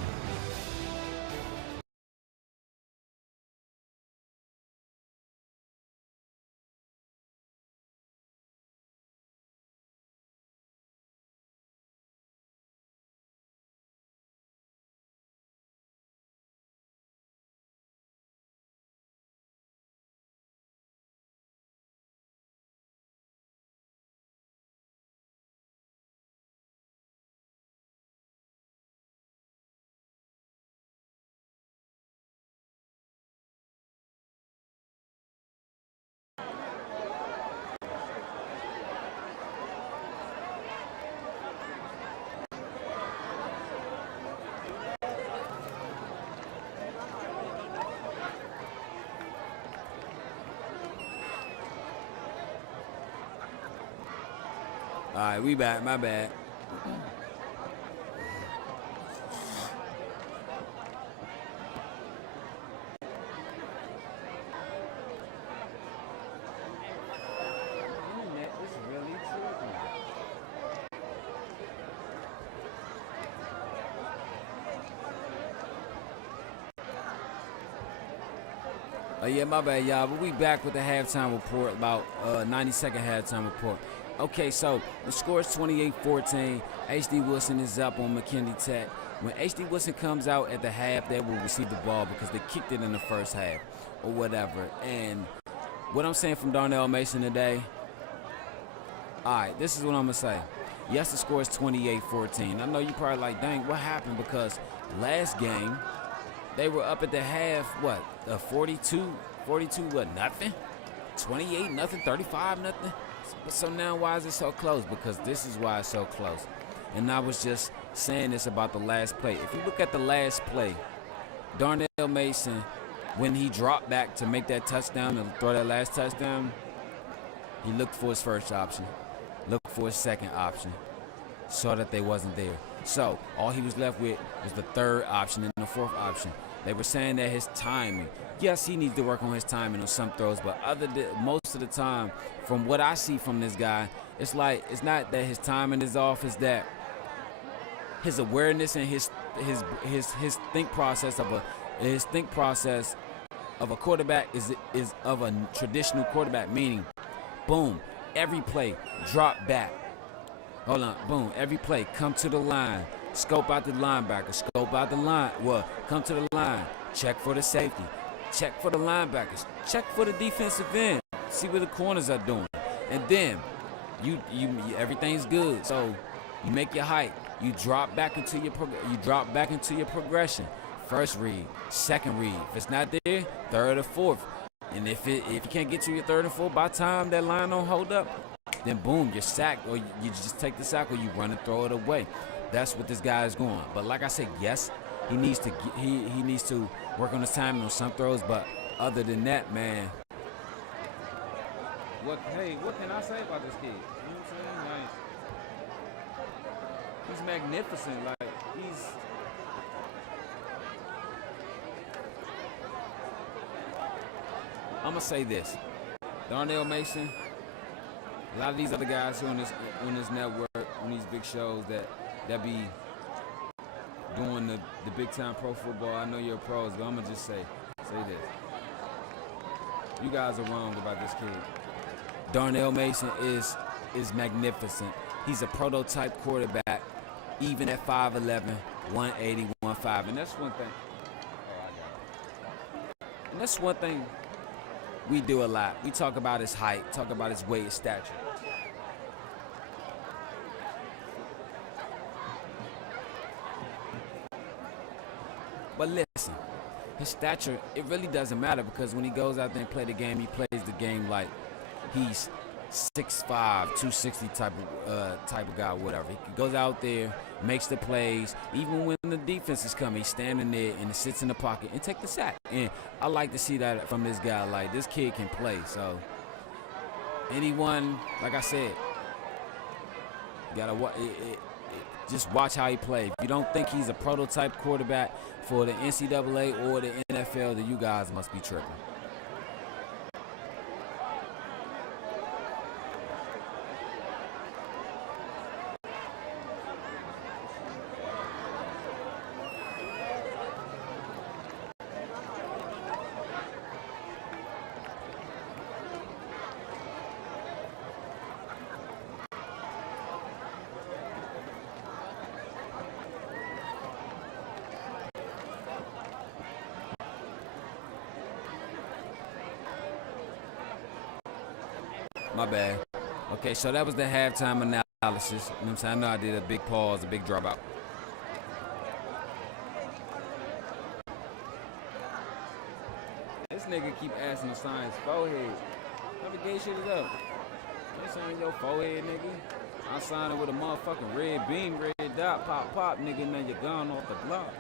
All right, we back. My bad. Yeah, my bad, y'all. But we back with the halftime report, about 90-second halftime report. Okay, so the score is 28-14. H.D. Woodson is up on McKinley Tech. When H.D. Woodson comes out at the half, they will receive the ball because they kicked it in the first half or whatever. And what I'm saying from Darnell Mason today, all right, this is what I'm going to say. Yes, the score is 28-14. I know you probably like, dang, what happened? Because last game, they were up at the half, what, 42, what, nothing? 28, nothing, 35, nothing? So now why is it so close? Because this is why it's so close. And I was just saying this about the last play. If you look at the last play, Darnell Mason, when he dropped back to make that touchdown and throw that last touchdown, he looked for his first option, looked for his second option, saw that they wasn't there. So all he was left with was the third option and the fourth option. They were saying that his timing, yes, he needs to work on his timing on some throws, but most of the time, from what I see from this guy, it's like it's not that his timing is off, it's that his awareness and his think process of a quarterback is of a traditional quarterback, meaning, boom, every play, drop back. Hold on, boom, every play, come to the line, scope out the linebacker, scope out the line, well, come to the line, check for the safety, check for the linebackers, check for the defensive end, see what the corners are doing. And then everything's good. So you make your height, you drop back into your progression. First read, second read. If it's not there, third or fourth. And if you can't get to your third and fourth by the time that line don't hold up, then boom, you're sacked, or you just take the sack, or you run and throw it away. That's what this guy is going. But like I said, yes, he needs to work on his timing on some throws. But other than that, man, what can I say about this kid? You know what I'm saying? Like, he's magnificent. Like, I'm gonna say this: Darnell Mason. A lot of these other guys who on this network, on these big shows that be doing the big time pro football. I know you're pros, but I'm gonna just say this: you guys are wrong about this kid. Darnell Mason is magnificent. He's a prototype quarterback, even at 5'11", 180, 105, and that's one thing. And that's one thing we do a lot. We talk about his height, talk about his weight, his stature. But listen, his stature, it really doesn't matter, because when he goes out there and play the game, he plays the game like he's 6'5", 260 type of guy, whatever. He goes out there, makes the plays. Even when the defense is coming, he's standing there and sits in the pocket and take the sack. And I like to see that from this guy. Like, this kid can play. So anyone, like I said, you gotta just watch how he plays. If you don't think he's a prototype quarterback for the NCAA or the NFL, then you guys must be tripping. My bad. Okay, so that was the halftime analysis. You know what I'm saying? I know I did a big pause, a big dropout. This nigga keep asking to sign his forehead. What the gay shit is up? You sign your forehead, nigga? I signed it with a motherfucking red beam, red dot, pop, pop, nigga, and then you're gone off the block.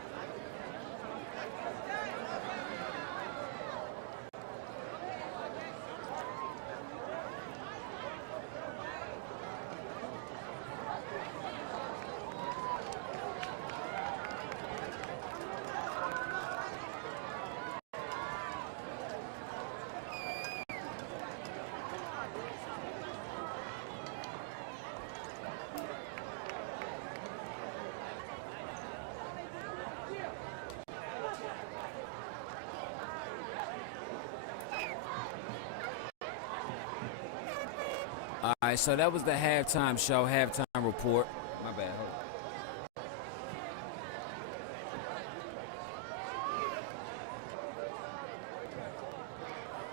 All right, so that was the halftime show, halftime report. My bad. Hold on.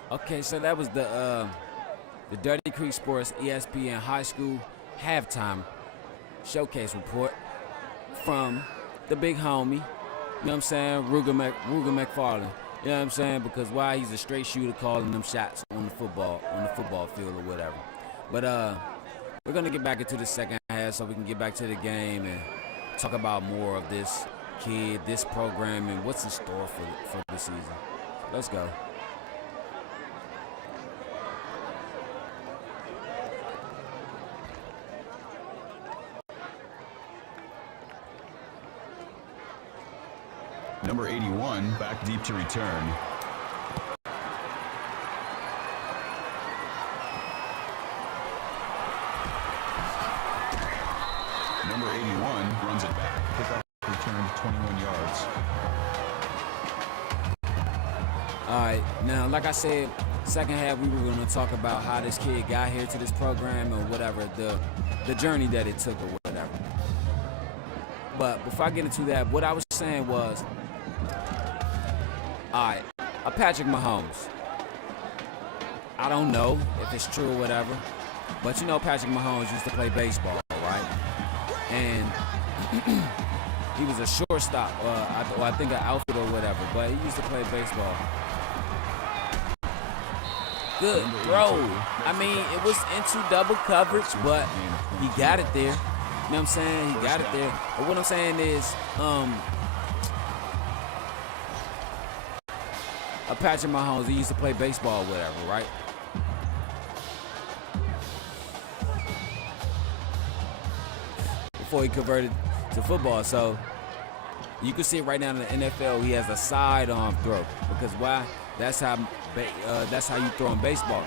Okay, so that was the Dirty Creek Sports ESPN High School halftime showcase report from the big homie, you know what I'm saying, Ruger McFarland. You know what I'm saying? Because why? He's a straight shooter calling them shots on the football field or whatever. But we're gonna get back into the second half so we can get back to the game and talk about more of this kid, this program, and what's in store for the season. Let's go. Number 81, back deep to return. Number 81 runs it back. Kickoff return 21 yards. All right, now, like I said, second half we were going to talk about how this kid got here to this program or whatever, the journey that it took or whatever. But before I get into that, what I was saying was, all right, Patrick Mahomes. I don't know if it's true or whatever, but you know Patrick Mahomes used to play baseball, right? And he was a shortstop, or I think an outfielder or whatever, but he used to play baseball. Good throw. I mean, it was into double coverage, but he got it there. You know what I'm saying? He got it there. But what I'm saying is, Patrick Mahomes, he used to play baseball or whatever, right? Before he converted to football. So you can see right now in the NFL, he has a sidearm throw. Because why? That's how you throw in baseball.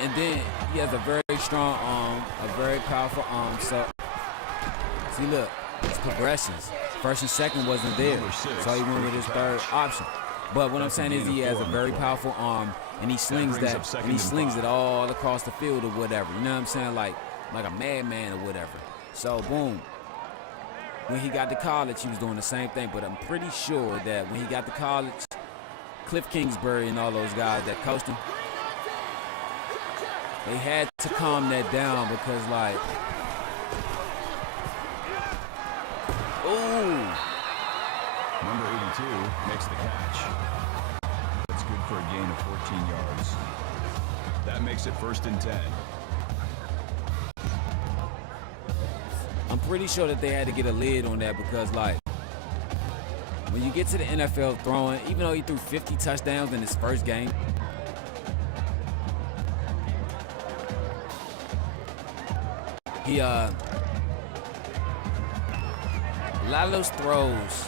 And then he has a very strong arm, a very powerful arm. So see, look, it's progressions. First and second wasn't there, so he went with his third option. But what I'm saying is he has a very powerful arm, and he slings that, and he slings it all across the field or whatever. You know what I'm saying? Like a madman or whatever. So boom. When he got to college, he was doing the same thing. But I'm pretty sure that when he got to college, Cliff Kingsbury and all those guys that coached him, they had to calm that down because, like, ooh. Number 82 makes the catch. That's good for a gain of 14 yards. That makes it 1st and 10. I'm pretty sure that they had to get a lid on that because, like, when you get to the NFL throwing, even though he threw 50 touchdowns in his first game, he a lot of those throws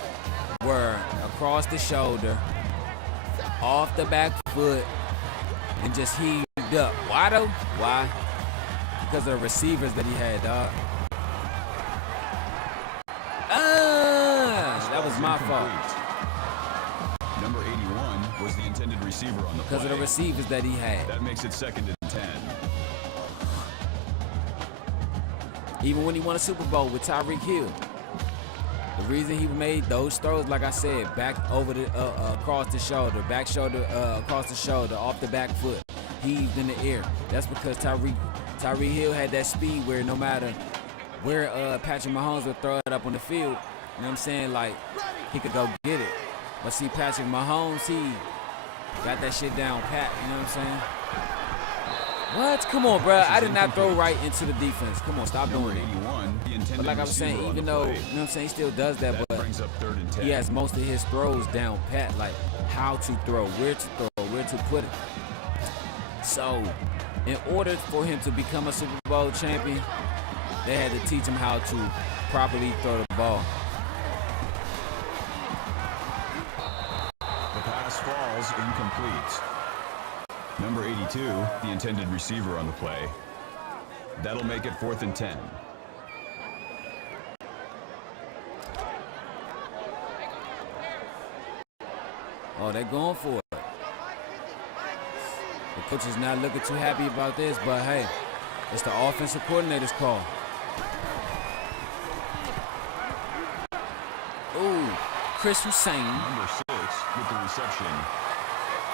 were across the shoulder, off the back foot, and just heaved up. Why though? Why? Because of the receivers that he had, dog. That was my fault. Number 81 was the intended receiver on the play. Because of the receivers that he had. That makes it 2nd and 10. Even when he won a Super Bowl with Tyreek Hill, the reason he made those throws, like I said, back over the across the shoulder, back shoulder across the shoulder, off the back foot, heaved in the air. That's because Tyreek Hill had that speed where no matter where Patrick Mahomes would throw it up on the field, you know what I'm saying, like, he could go get it. But see, Patrick Mahomes, he got that shit down pat, you know what I'm saying? What? Come on, bro. I did not throw right into the defense. Come on, stop doing it. But like I was saying, even though, you know what I'm saying, he still does that, but he has most of his throws down pat, like how to throw, where to put it. So, in order for him to become a Super Bowl champion, they had to teach him how to properly throw the ball. The pass falls incomplete. Number 82, the intended receiver on the play. That'll make it 4th and 10. Oh, they're going for it. The coach is not looking too happy about this, but hey, it's the offensive coordinator's call. Ooh, Chris Hussein. Number 6 with the reception.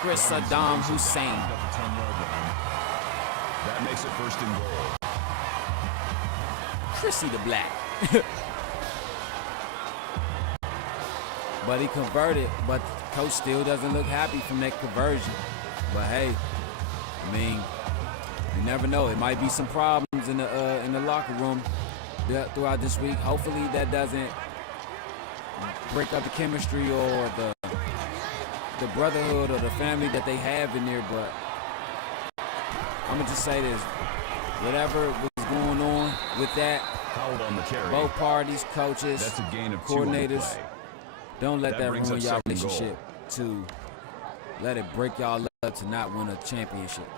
Chris Saddam Hussein. At the 10-yard line. That makes it first and goal. Chrissy the Black. But he converted, but coach still doesn't look happy from that conversion. But hey, I mean, you never know. It might be some problems in the locker room throughout this week. Hopefully that doesn't break up the chemistry or the brotherhood or the family that they have in there. But I'm gonna just say this: whatever was going on with that, Howard on the carry. both parties, coaches, That's a gain of 2 on the coordinators, play. don't let that brings ruin up y'all second goal. relationship. To let it break y'all up to not win a championship.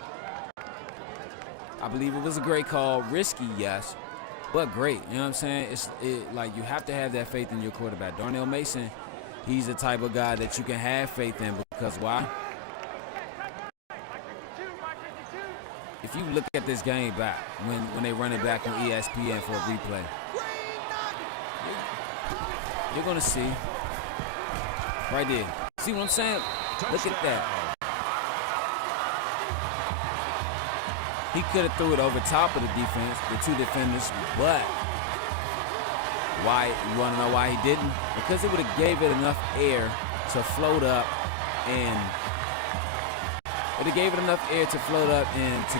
I believe it was a great call, risky, yes, but great. You know what I'm saying? Like you have to have that faith in your quarterback. Darnell Mason, he's the type of guy that you can have faith in because why? If you look at this game back when they run it back on ESPN for a replay, you're gonna see right there. See what I'm saying? Look at that. He could have threw it over top of the defense, the 2 defenders, but why? You want to know why he didn't? Because it would have gave it enough air to float up and to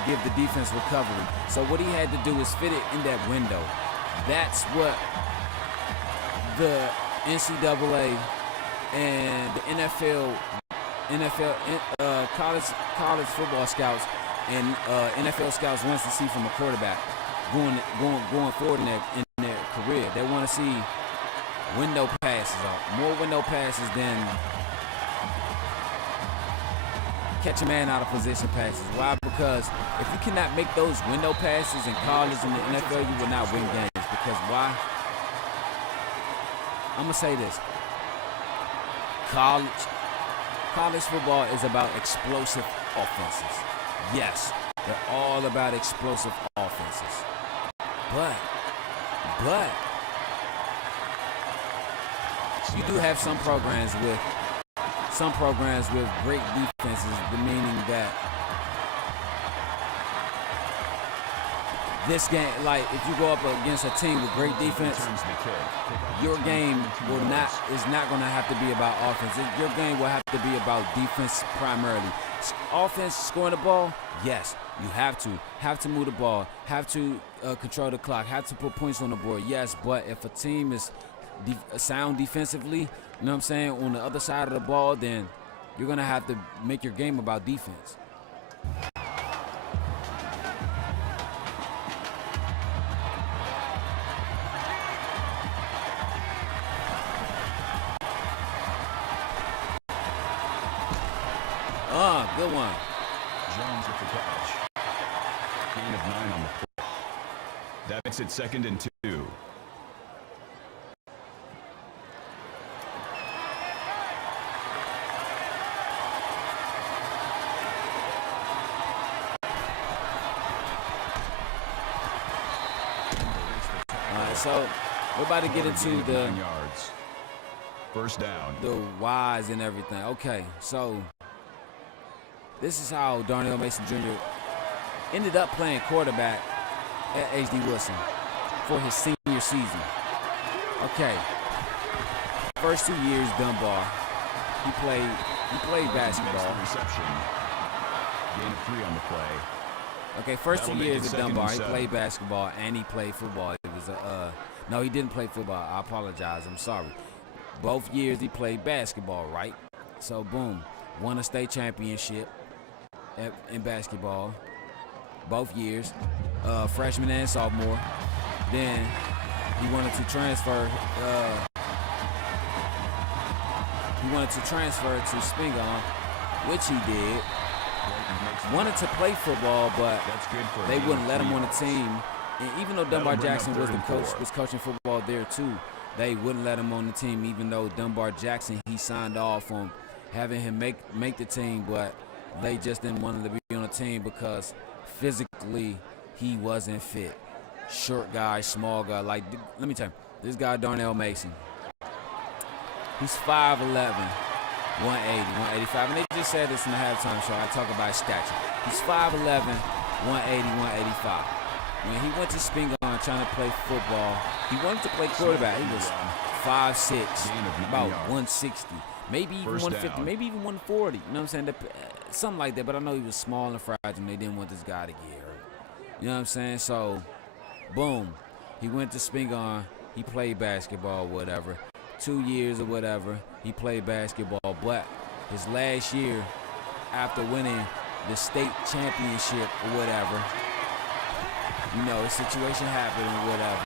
give the defense recovery. So what he had to do is fit it in that window. That's what the NCAA and the NFL, college football scouts and NFL scouts wants to see from a quarterback going forward in their career. They want to see window passes, more window passes than catch a man out of position passes. Why? Because if you cannot make those window passes in college and the NFL, you will not win games. Because why? I'm gonna say this. College football is about explosive offenses. Yes, they're all about explosive offenses. But you do have some programs with great defenses, meaning that this game, like if you go up against a team with great defense, your game is not going to have to be about offense. Your game will have to be about defense primarily. Offense, scoring the ball, yes, you have to move the ball, have to control the clock, have to put points on the board, yes. But if a team is sound defensively, you know what I'm saying, on the other side of the ball, then you're going to have to make your game about defense. Good one. Jones with the catch. Gain of 9 on the play. That makes it 2nd and 2. So we're about to get into the 9 yards. First down. The whys and everything. Okay, so this is how Darnell Mason Jr. ended up playing quarterback at H.D. Woodson for his senior season. Okay, first 2 years Dunbar, he played basketball. Reception. Gain of 3 on the play. Okay, first 2 That'll make years it at 2nd Dunbar, and he 7. played basketball and he played football. It was no, he didn't play football. I apologize. I'm sorry. Both years he played basketball, right? So boom, won a state championship in basketball. Both years, freshman and sophomore. Then he wanted to transfer. To Spingarn, which he did. Wanted to play football, but they wouldn't let him on the team. And even though Dunbar Jackson was the coach, was coaching football there too, they wouldn't let him on the team. Even though Dunbar Jackson, he signed off on having him make the team, but they just didn't want him to be on the team because physically he wasn't fit. Short guy, small guy. Like, let me tell you, this guy Darnell Mason, he's 5'11", 180, 185. And they just said this in the halftime show. I talk about his stature. He's 5'11", 180, 185. When he went to Spingarn trying to play football, he wanted to play quarterback. He was 5'6", about 160, maybe even 150, maybe even 140. You know what I'm saying? Something like that. But I know he was small and fragile, and they didn't want this guy to get hurt. You know what I'm saying? So, boom. He went to Spingarn. He played basketball, whatever. 2 years or whatever, he played basketball. But his last year, after winning the state championship or whatever, you know, a situation happened or whatever.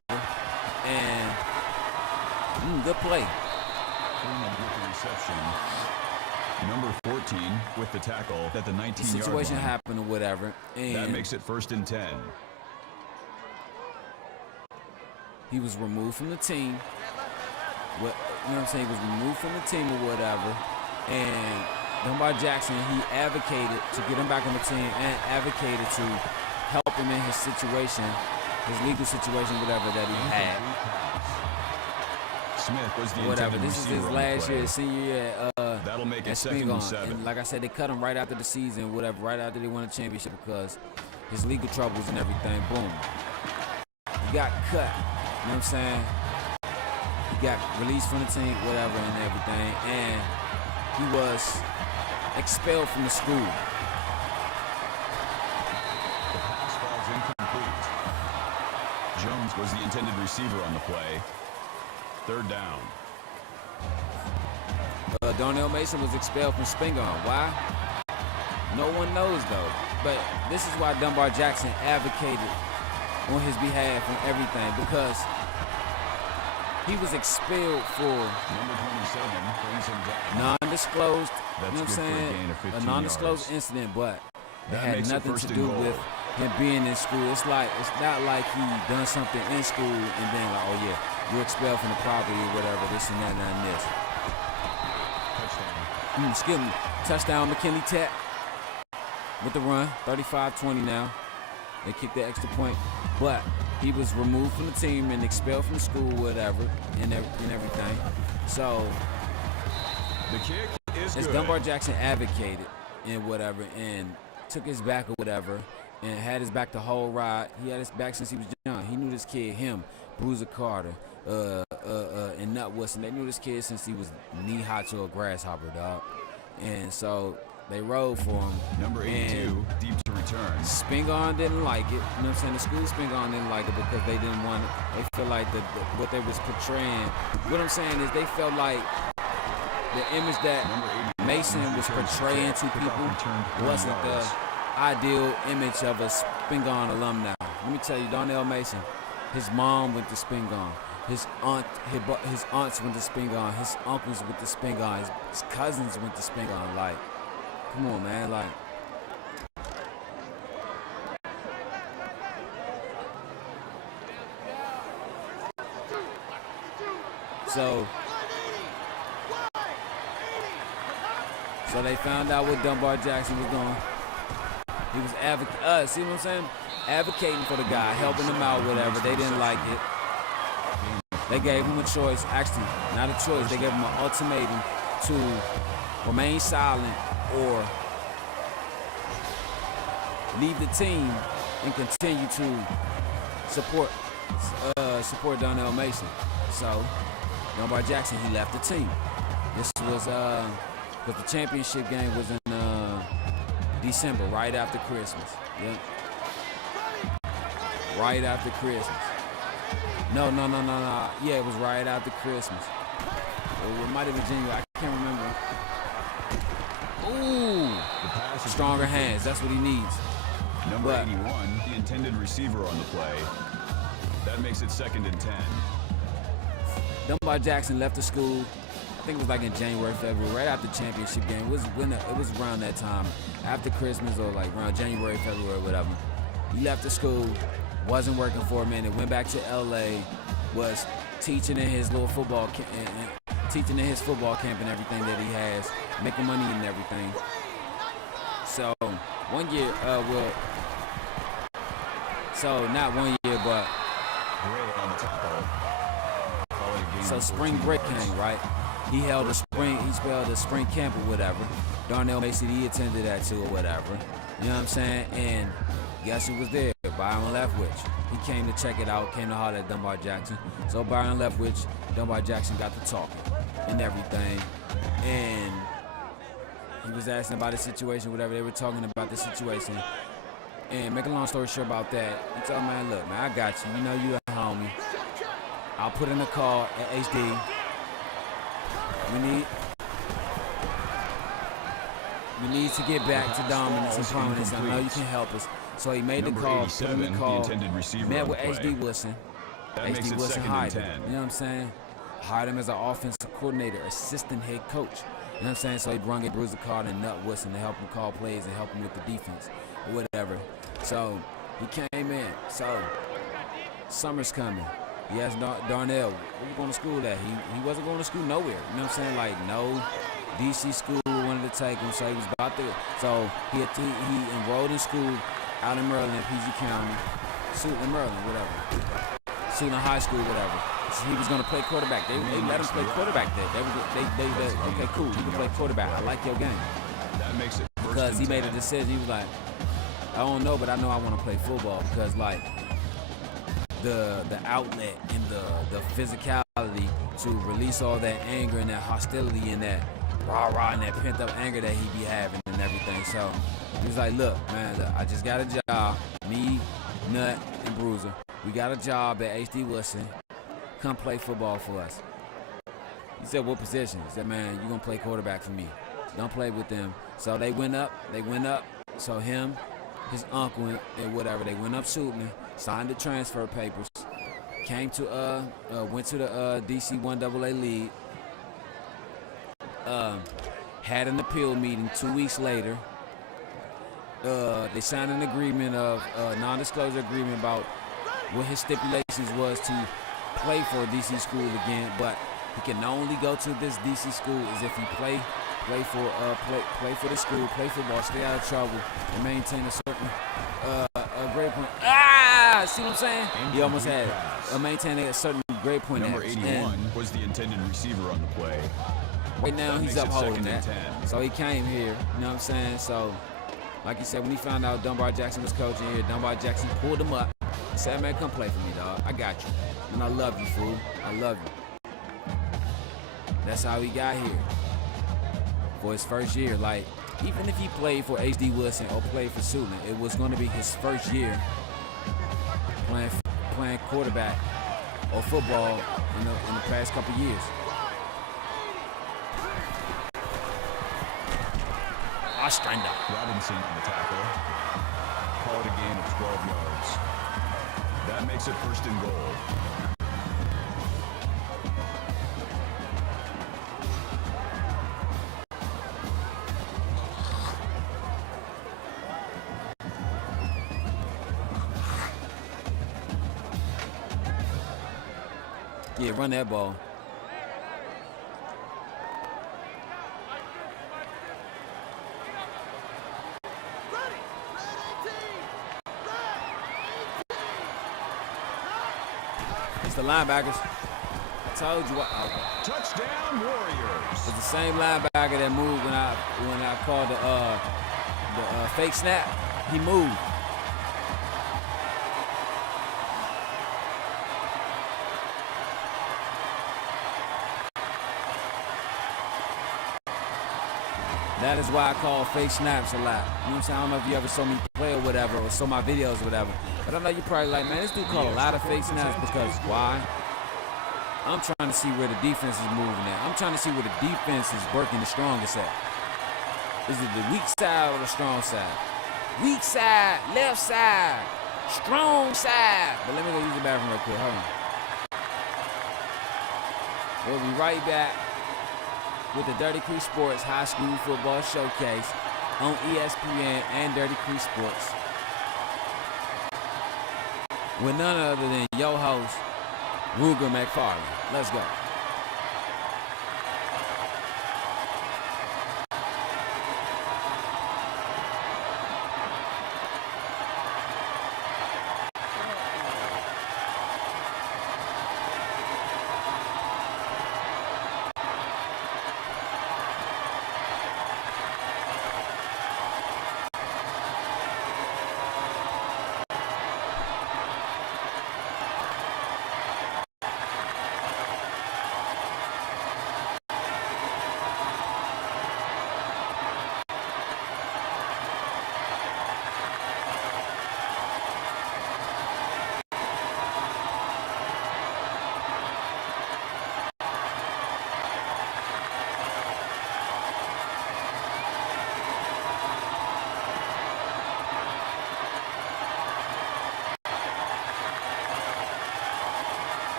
And good play. With the reception. Number 14 with the tackle at the 19-yard line. The situation happened or whatever. And that makes it 1st and 10. He was removed from the team. You know what I'm saying? He was removed from the team or whatever. And Dunbar Jackson, he advocated to get him back on the team and advocated to help him in his situation, his legal situation, whatever that he had. Smith was the whatever. This is his last year, senior year that'll make it at 2nd and 7. And like I said, they cut him right after the season, whatever, right after they won a championship because his legal troubles and everything. Boom. He got cut. You know what I'm saying? He got released from the team, whatever, and everything. And he was expelled from the school. The pass falls incomplete. Jones was the intended receiver on the play. 3rd down. Darnell Mason was expelled from Spingarn. Why? No one knows, though. But this is why Dunbar Jackson advocated on his behalf and everything, because he was expelled for non-disclosed, you know what I'm saying, a non-disclosed incident, but it had nothing to do with him being in school. It's not like he done something in school and then like, oh yeah, you're expelled from the property or whatever, this and that and this. Excuse me. Touchdown, Mckinley Tech with the run, 35-20 now. They kicked the extra point, but he was removed from the team and expelled from school, whatever, and everything. So the kick is as good. Dunbar Jackson advocated and whatever, and took his back or whatever, and had his back the whole ride. He had his back since he was young. He knew this kid, him, Bruiser Carter, and Nut Woodson. They knew this kid since he was knee-high to a grasshopper, dog. And so they rode for him. Number 82, deep to return. Spingarn didn't like it. You know what I'm saying? The school Spingarn didn't like it because they didn't want it. They feel like what they was portraying. What I'm saying is they felt like the image that Mason was portraying to people wasn't the ideal image of a Spingarn alumni. Let me tell you, Darnell Mason, his mom went to Spingarn. His aunts went to Spingarn. His uncles went to Spingarn. His cousins went to Spingarn. Like, come on, man. Like, so they found out what Dunbar Jackson was doing. He was see what I'm saying? Advocating for the guy, helping him out, whatever. They didn't like it. They gave him a choice. Actually, not a choice. They gave him an ultimatum to remain silent or leave the team and continue to support Darnell Mason. So Dunbar Jackson, he left the team. This was because the championship game was in December, right after Christmas. Yeah. Right after Christmas. No. Yeah, it was right after Christmas. It might have been January. I can't remember. Ooh. Stronger hands. That's what he needs. Number 81, the intended receiver on the play. That makes it 2nd and 10. Dunbar Jackson left the school. I think it was like in January, February, right after the championship game. It was around that time, after Christmas or like around January, February, whatever. He left the school, wasn't working for a minute, went back to LA, was teaching in his little football camp, teaching in his football camp and everything that he has, making money and everything. So 1 year, so not 1 year, but on the tackle. so spring break came, right? he held a spring camp or whatever. Darnell basically he attended that too or whatever. You know what I'm saying? And guess who was there? Byron Leftwich. He came to check it out, came to holler at Dunbar Jackson. So Byron Leftwich, Dunbar Jackson got to talking and everything. And he was asking about the situation, whatever. They were talking about the situation. And make a long story short about that, he told me, man, look, man, I got you. You know you a homie. I'll put in a call at HD. We need to get back to dominance and prominence. I know you can help us. So he made the call, put in the call, met with HD Woodson. HD Woodson hired him. You know what I'm saying? Hired him as an offensive coordinator, assistant head coach. You know what I'm saying? So he brought in Bruiser Carter and Nut Woodson to help him call plays and help him with the defense or whatever. So he came in. So summer's coming. He asked Darnell, where you going to school at? He wasn't going to school nowhere. You know what I'm saying? Like, no DC school wanted to take him, so he was about to. So he enrolled in school out in Maryland, PG County, Suitland, Maryland, whatever. Suitland High School, whatever. So he was going to play quarterback. They let him play quarterback there. They okay, cool, you can play quarterback. I like your game. That makes it because he made a decision. He was like, I don't know, but I know I want to play football because, like, the outlet and the physicality to release all that anger and that hostility and that rah-rah and that pent-up anger that he be having and everything. So he was like, look, man, look, I just got a job. Me, Nut, and Bruiser. We got a job at HD Woodson. Come play football for us. He said, what position? He said, man, you're going to play quarterback for me. Don't play with them. So they went up. So him, his uncle, and whatever, they went up shooting, signed the transfer papers, came to, went to the DC 1AA league, had an appeal meeting 2 weeks later. They signed an agreement of non-disclosure agreement about what his stipulations was to play for a DC school again, but he can only go to this DC school is if he play for the school, play football, stay out of trouble, and maintain a certain grade point. See what I'm saying? He almost had maintaining a certain grade point. Number 81 was the intended receiver on the play. Right now he's up holding that. So he came here, you know what I'm saying? So, like he said, when he found out Dunbar Jackson was coaching here, Dunbar Jackson pulled him up. He said, man, come play for me, dog. I got you. And I love you, fool. I love you. That's how he got here. For his first year, like, even if he played for HD Woodson or played for Suitland, it was going to be his first year playing quarterback or football in the past couple years. Ostrander. Robinson on the tackle. Called a gain of 12 yards. That makes it first and goal. Yeah, run that ball. It's the linebackers. I told you. Touchdown Warriors. It's the same linebacker that moved when I called the fake snap. He moved. That is why I call fake snaps a lot. You know what I'm saying? I don't know if you ever saw me play or whatever, or saw my videos or whatever. But I know you're probably like, man, this dude called a lot of fake snaps because why? I'm trying to see where the defense is moving at. I'm trying to see where the defense is working the strongest at. Is it the weak side or the strong side? Weak side, left side, strong side. But let me go use the bathroom real quick. Hold on. We'll be right back with the Dirty Creek Sports High School Football Showcase on ESPN and Dirty Creek Sports with none other than your host, Ruger McFarland. Let's go.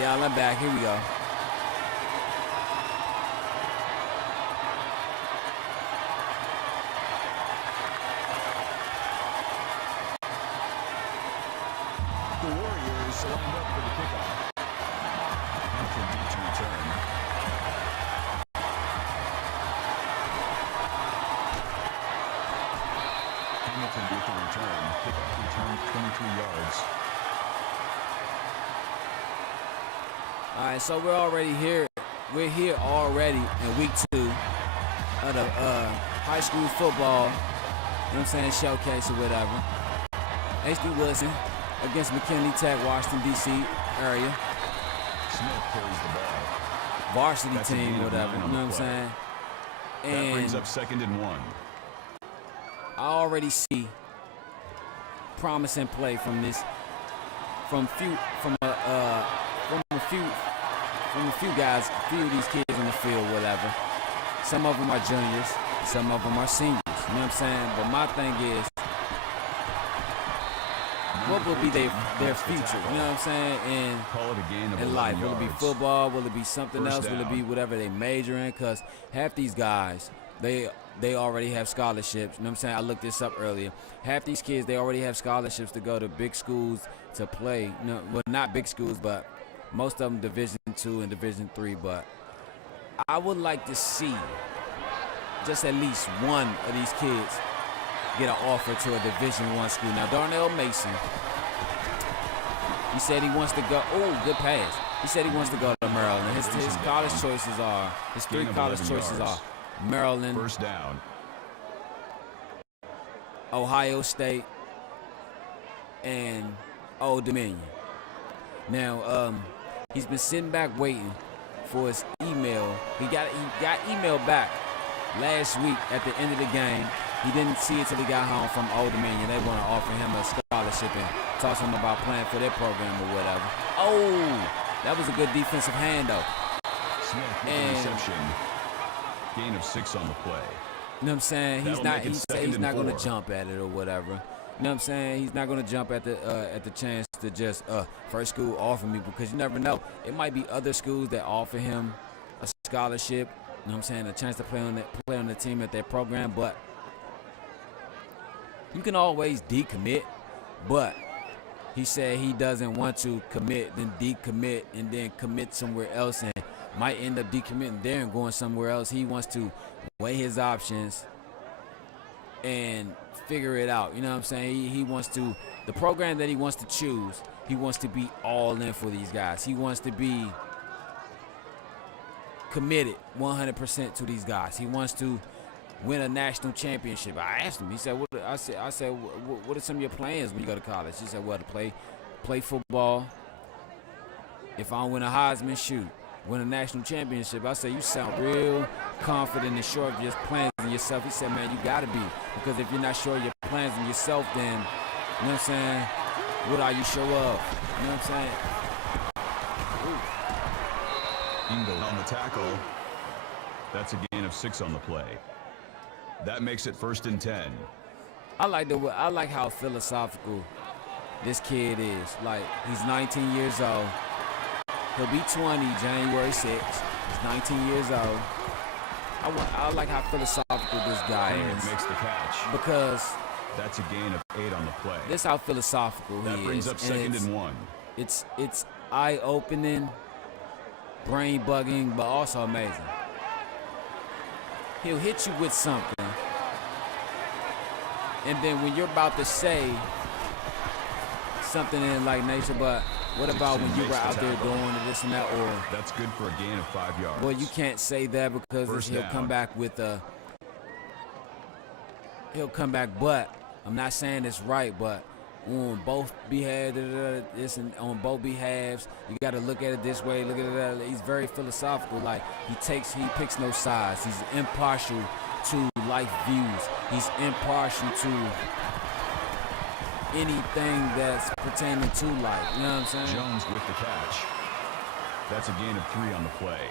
right, y'all, I'm back. Here we go. The Warriors lined up for the kickoff. Hampton beat to return. Hamilton with the return. Kickoff return 23 yards. All right, so we're already here. We're here already in week 2 of the high school football, you know what I'm saying, showcase or whatever. HD Woodson against Mckinley Tech, Washington, D.C. area. Smith carries the ball. Varsity That's a team, gain of whatever, 9 you on know the what I'm play. saying? That brings And up 2nd and 1. I already see promising play from this, from a few guys, a few of these kids on the field, whatever. Some of them are juniors, some of them are seniors, you know what I'm saying? But my thing is, what will be their future, you know what I'm saying, Call it a gain of in 11 life? Will it be yards. football? Will it be something First else? Will it down. be whatever they major in? Because half these guys, they already have scholarships. You know what I'm saying? I looked this up earlier. Half these kids, they already have scholarships to go to big schools to play. You know, well, not big schools, but most of them Division II and Division III. But I would like to see just at least one of these kids get an offer to a Division I school. Now, Darnell Mason, he said he wants to go. Oh, good pass. He said he wants to go to Maryland. His college choices are, his 3 Gain of college 11 choices yards. are Maryland, First down. Ohio State, and Old Dominion. Now, he's been sitting back waiting for his email. He got email back last week at the end of the game. He didn't see it till he got home from Old Dominion. They want to offer him a scholarship and talk to him about playing for their program or whatever. Oh, that was a good defensive hand, though. Smith with the reception. Gain of 6 on the play. You know what I'm saying? That'll make it He's 2nd and not going 4. to jump at it or whatever. You know what I'm saying? He's not going to jump at the chance to just first school offer me, because you never know. It might be other schools that offer him a scholarship. You know what I'm saying? A chance to play on the team at their program, but you can always decommit. But he said he doesn't want to commit, then decommit, and then commit somewhere else, and might end up decommitting there and going somewhere else. He wants to weigh his options and figure it out. You know what I'm saying? He wants to, the program that he wants to choose, he wants to be all in for these guys. He wants to be committed 100% to these guys. He wants to win a national championship. I asked him. He said, "What?" I said, "What are some of your plans when you go to college?" He said, "Well, to play football. If I don't win a Heisman, shoot, win a national championship." I said, "You sound real confident and sure of your plans in yourself." He said, "Man, you got to be, because if you're not sure of your plans in yourself, then, you know what I'm saying, what are you sure of?" You know what I'm saying? Ingle on the tackle. That's a gain of 6 on the play. That makes it 1st and 10. I like how philosophical this kid is. Like, he's 19 years old. He'll be 20 January 6th. He's 19 years old. I like how philosophical this guy is, Makes the catch. because That's a gain of 8 on the play. this is how philosophical That he brings is. up 2nd and 1. It's eye-opening, brain-bugging, but also amazing. He'll hit you with something, and then when you're about to say something in like nature, but what about when you were out there doing this and that, or That's good for a gain of 5 yards. well, you can't say that because First he'll down. come back with but I'm not saying it's right, but on both behalves, this and on both behalves, you got to look at it this way, look at it that. He's very philosophical. Like, he picks no sides. He's impartial to life views. He's impartial to anything that's pertaining to life. You know what I'm saying? Jones with the catch. That's a gain of 3 on the play.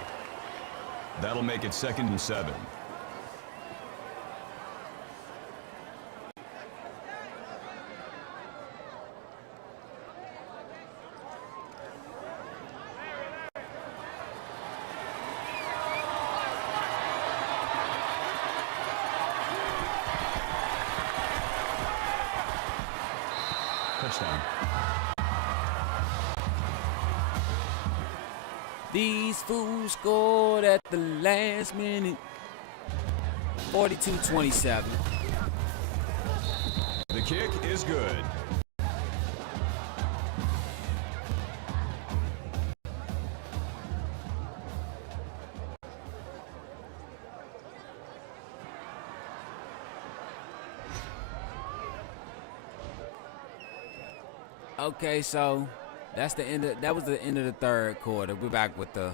That'll make it 2nd and 7. touchdown. These fools scored at the last minute. 42-27. The kick is good. Okay, so that was the end of the third quarter. We're back with the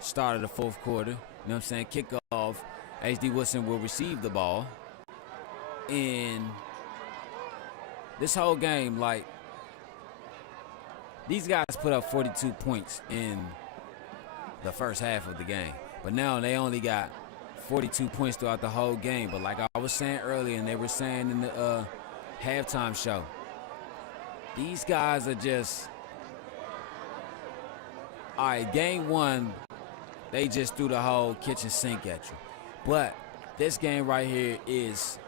start of the fourth quarter. You know what I'm saying? Kickoff. HD Woodson will receive the ball. And this whole game, like, these guys put up 42 points in the first half of the game. But now they only got 42 points throughout the whole game. But like I was saying earlier, and they were saying in the halftime show, these guys are just, all right, game one, they just threw the whole kitchen sink at you. But this game right here is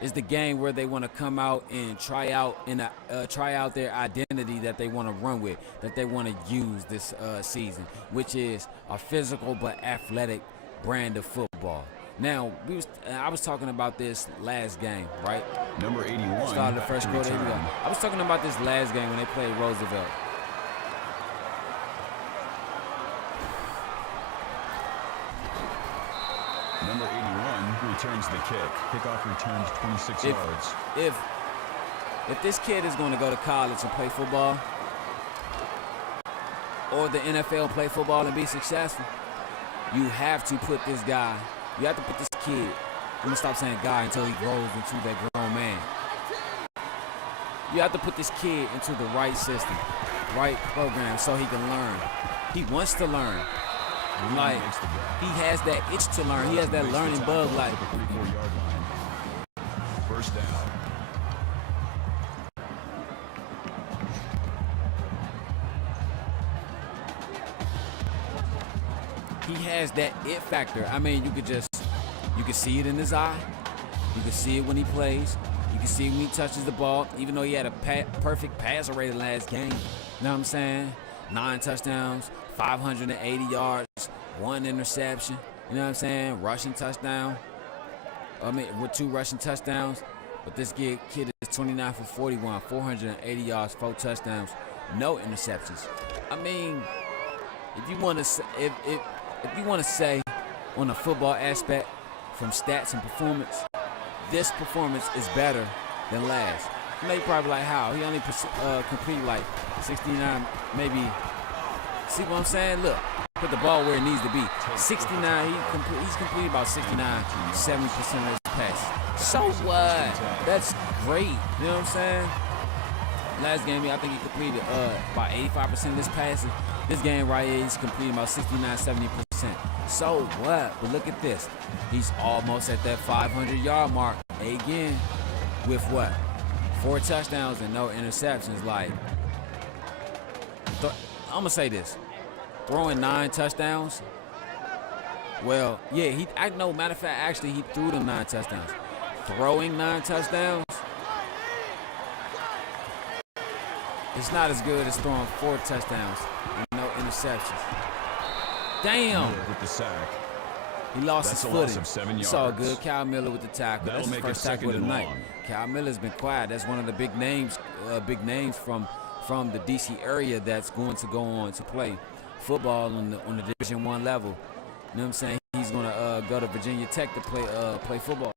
the game where they want to come out and try out their identity that they want to run with, that they want to use this season, which is a physical but athletic brand of football. Now, I was talking about this last game, right? Number 81. Started the first quarter. Here we go. I was talking about this last game when they played Roosevelt. Number 81 returns the kick. Kickoff returns 26 yards. If this kid is going to go to college and play football, or the NFL play football and be successful, you have to put this guy. You have to put this kid, I'm going to stop saying guy until he grows into that grown man. You have to put this kid into the right system, right program so he can learn. He wants to learn. Like, he has that itch to learn. He has that learning bug like. 34-yard line. First down. He has that it factor. I mean, you could see it in his eye. You can see it when he plays. You can see it when he touches the ball, even though he had a perfect passer rating last game. You know what I'm saying? 9 touchdowns, 580 yards, 1 interception. You know what I'm saying? Rushing touchdown. I mean, with 2 rushing touchdowns. But this kid is 29 for 41, 480 yards, 4 touchdowns, no interceptions. I mean, if you want to say on the football aspect from stats and performance, this performance is better than last. You know, you're probably like, how? He only completed like 69, maybe. See what I'm saying? Look, put the ball where it needs to be. 69, he's completed about 69, 70% of his pass. So what? That's great. You know what I'm saying? Last game, I think he completed about 85% of his passes. This game right here, he's completing about 69, 70%. So what? But look at this. He's almost at that 500-yard mark again with what? 4 touchdowns and no interceptions. Like, I'm going to say this. Throwing 9 touchdowns. Well, yeah, I know. Matter of fact, actually, he threw them 9 touchdowns. Throwing 9 touchdowns, it's not as good as throwing 4 touchdowns and no interceptions. Damn. With the sack. He lost his footing. Of 7 yards. It's all good. Cal Miller with the tackle. That'll That's his first tackle of the night. long. Cal Miller's been quiet. That's one of the big names from the D.C. area that's going to go on to play football on the Division I level. You know what I'm saying? He's going to go to Virginia Tech to play football.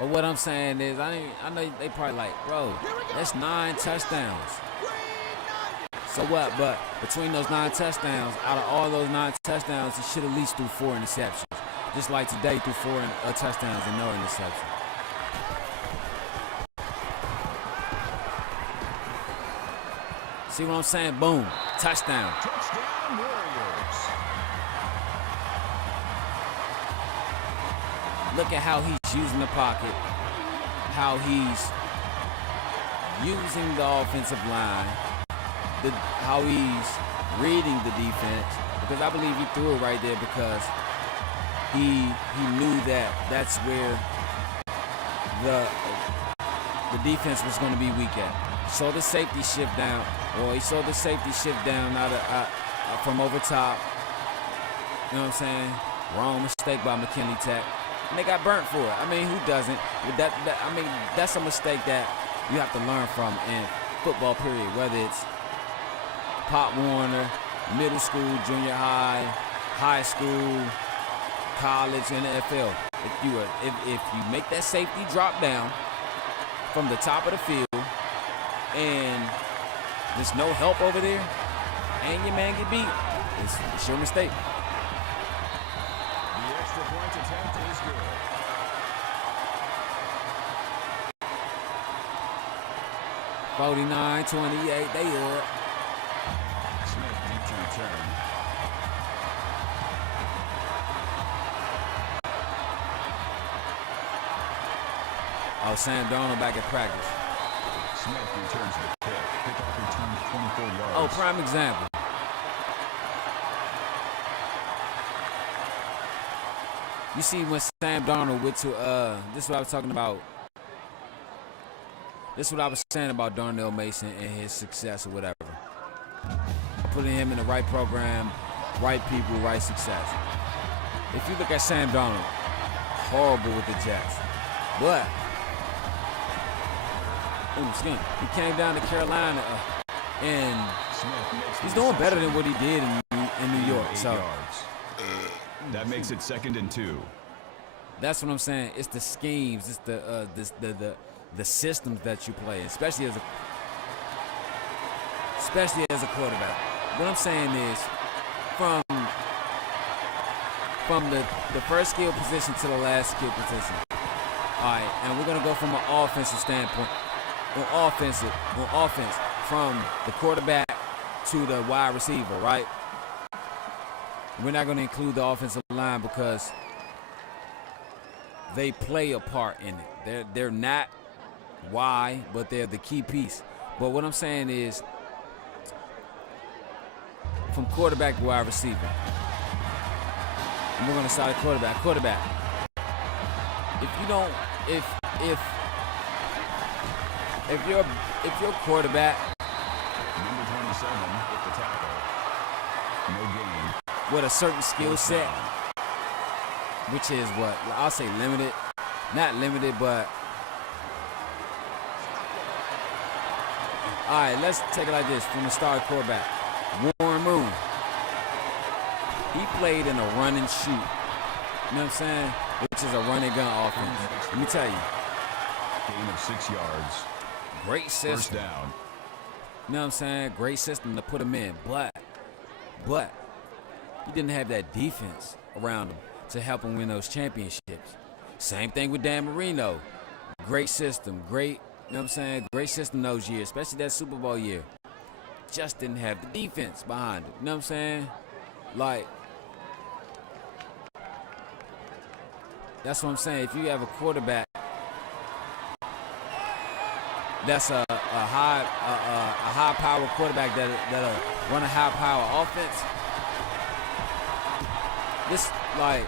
But what I'm saying is, I know they probably like, bro, that's 9 touchdowns. So what? But between those 9 touchdowns, out of all those 9 touchdowns, he should at least threw 4 interceptions. Just like today, threw 4 touchdowns and no interception. See what I'm saying? Boom. Touchdown. Touchdown, Warriors. Look at how he's using the pocket, how he's using the offensive line, how he's reading the defense, because I believe he threw it right there because he knew that that's where the defense was going to be weak at. Saw the safety shift down. Or he saw the safety shift down from over top. You know what I'm saying? Wrong mistake by Mckinley Tech. And they got burnt for it. I mean, who doesn't? I mean, that's a mistake that you have to learn from in football, period. Whether it's Pop Warner, middle school, junior high, high school, college, and NFL. If you make that safety drop down from the top of the field and there's no help over there and your man get beat, it's your mistake. The extra point attempt is good. 49-28, they up. Smith deep to return. Oh, Sam Darnell back at practice. Smith returns the kick. Kickoff returns 24 yards. Oh, prime example. You see when Sam Darnold went to, this is what I was talking about. This is what I was saying about Darnell Mason and his success or whatever. Putting him in the right program, right people, right success. If you look at Sam Darnold, horrible with the Jets. But he came down to Carolina and he's doing better than what he did in New York. So that makes it 2nd and 2. That's what I'm saying. It's the schemes, it's the systems that you play, especially as a quarterback. What I'm saying is, from the first skill position to the last skill position. All right, and we're gonna go from an offensive standpoint. On offense, from the quarterback to the wide receiver, right? We're not gonna include the offensive line because they play a part in it. They're not why, but they're the key piece. But what I'm saying is, from quarterback to wide receiver, and we're gonna start at quarterback. If your quarterback, Number 27 hit the tackle. No gain. with a certain skill set, which is what I'll say limited, not limited, but all right, let's take it like this from the start quarterback. Warren Moon. He played in a run and shoot. You know what I'm saying? Which is a run and gun offense. Let me tell you. Gain of 6 yards. Great system. First down. You know what I'm saying? Great system to put him in. But he didn't have that defense around him to help him win those championships. Same thing with Dan Marino. Great system. Great, you know what I'm saying? Great system those years, especially that Super Bowl year. Just didn't have the defense behind it. You know what I'm saying? Like, that's what I'm saying. If you have a quarterback that's a high power quarterback that'll run a high power offense, this, like,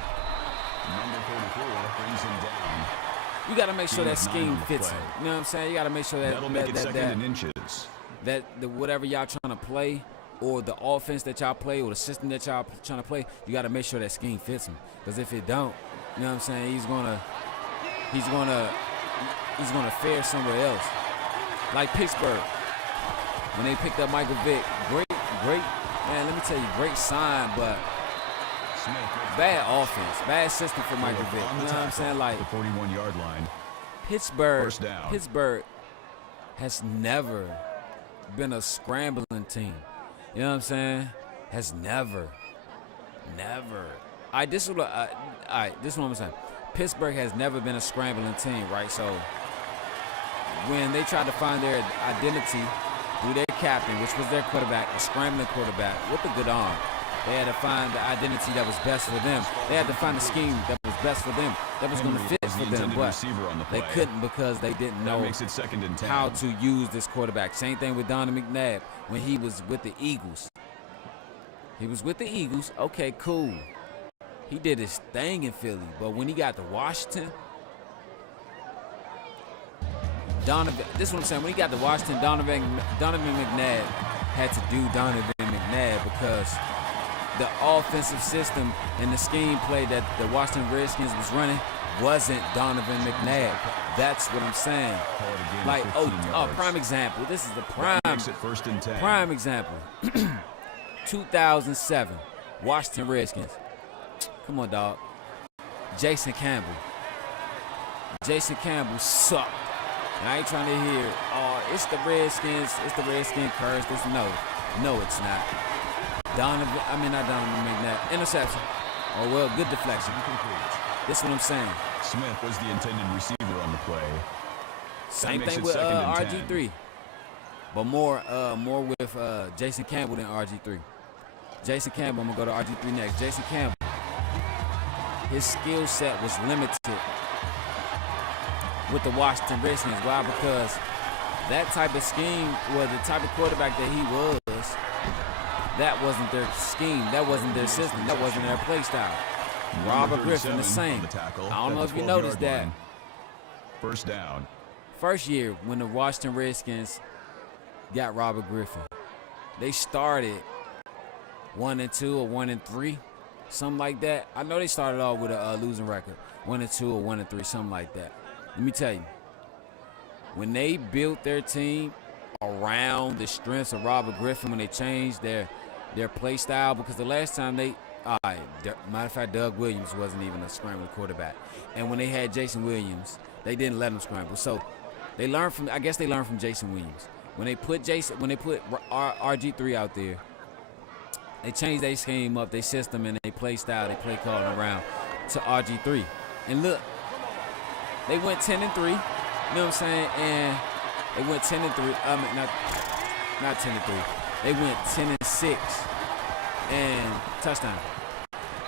Number 44 brings him down. you got to make sure that scheme fits him. You know what I'm saying? You got to make sure That'll make it 2nd and inches. that whatever y'all trying to play, or the offense that y'all play, or the system that y'all trying to play, you got to make sure that scheme fits him. Because if it don't, you know what I'm saying, he's gonna fare somewhere else. Like Pittsburgh, when they picked up Michael Vick, great, man. Let me tell you, great sign, but bad offense, bad system for Michael Vick. You know what I'm saying? Like the 41-yard line. Pittsburgh has never been a scrambling team. You know what I'm saying? Has never. This is what I'm saying. Pittsburgh has never been a scrambling team, right? So when they tried to find their identity through their captain, which was their quarterback, a scrambling quarterback with a good arm, they had to find the identity that was best for them. They had to find a scheme that was best for them, that was going to fit for them, but they couldn't because they didn't know how to use this quarterback. Same thing with Donovan McNabb when he was with the Eagles. Okay, cool. He did his thing in Philly, but when he got to Washington, Donovan, this is what I'm saying. When he got to Washington, Donovan McNabb had to do Donovan McNabb because the offensive system and the scheme play that the Washington Redskins was running wasn't Donovan McNabb. That's what I'm saying. Like, prime example. This is the prime example. 2007, Washington Redskins. Come on, dog. Jason Campbell. Jason Campbell sucked. And I ain't trying to hear, it's the Redskins, it's the Redskin curse. No, it's not. Not Donovan McNabb. Interception. Oh, well, good deflection. This is what I'm saying. Smith was the intended receiver on the play. Same thing with RG3. But more with Jason Campbell than RG3. Jason Campbell, I'm going to go to RG3 next. Jason Campbell, his skill set was limited with the Washington Redskins. Why? Because that type of scheme, the type of quarterback that he was, that wasn't their scheme. That wasn't their system. That wasn't their play style. Robert Griffin, the same. I don't know if you noticed that. First down. First year when the Washington Redskins got Robert Griffin, they started 1-2 or 1-3, something like that. I know they started off with a losing record, 1-2 or 1-3, something like that. Let me tell you, when they built their team around the strengths of Robert Griffin, when they changed their play style, because the last time matter of fact, Doug Williams wasn't even a scrambling quarterback, and when they had Jason Williams, they didn't let him scramble. So they learned from Jason Williams. When they put RG3 out there, they changed their scheme up, their system, and their play style, they play calling around to RG3. And look, they went 10-3. You know what I'm saying? And they went 10-3. Not 10-3. They went 10-6 and touchdown.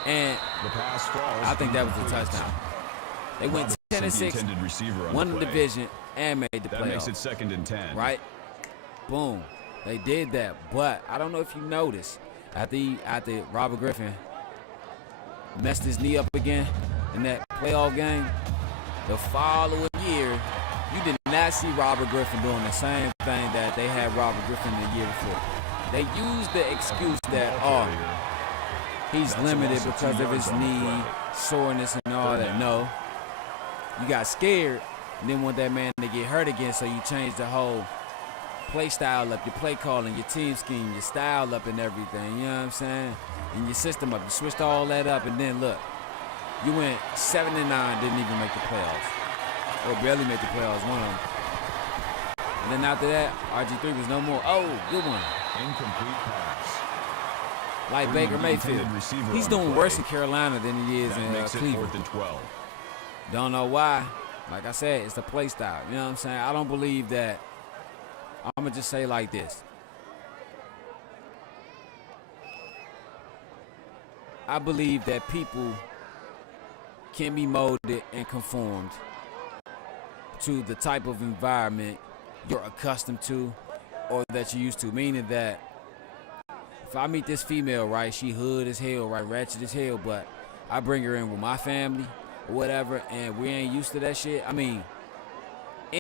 And the pass falls. I think that was a touchdown. They went 10-6, won the division, and made the playoffs. That makes it 2nd and 10. Right? Boom. They did that. But I don't know if you noticed, after Robert Griffin messed his knee up again in that playoff game, the following year, you did not see Robert Griffin doing the same thing that they had Robert Griffin the year before. They used the excuse that, he's limited because of his knee, soreness, and all that. No. You got scared and didn't want that man to get hurt again, so you changed the whole play style up, your play calling, your team scheme, your style up and everything, you know what I'm saying? And your system up. You switched all that up, and then look, you went 7-9, didn't even make the playoffs. Or barely make the playoffs, one of them. And then after that, RG3 was no more. Oh, good one. Incomplete pass. Like Baker Mayfield. He's doing worse in Carolina than he is in Cleveland. 4th and 12. Don't know why. Like I said, it's the play style. You know what I'm saying? I don't believe that. I'm going to just say like this. I believe that people can be molded and conformed to the type of environment you're accustomed to or that you're used to. Meaning that if I meet this female, right, she hood as hell, right, ratchet as hell, but I bring her in with my family or whatever, and we ain't used to that shit. I mean,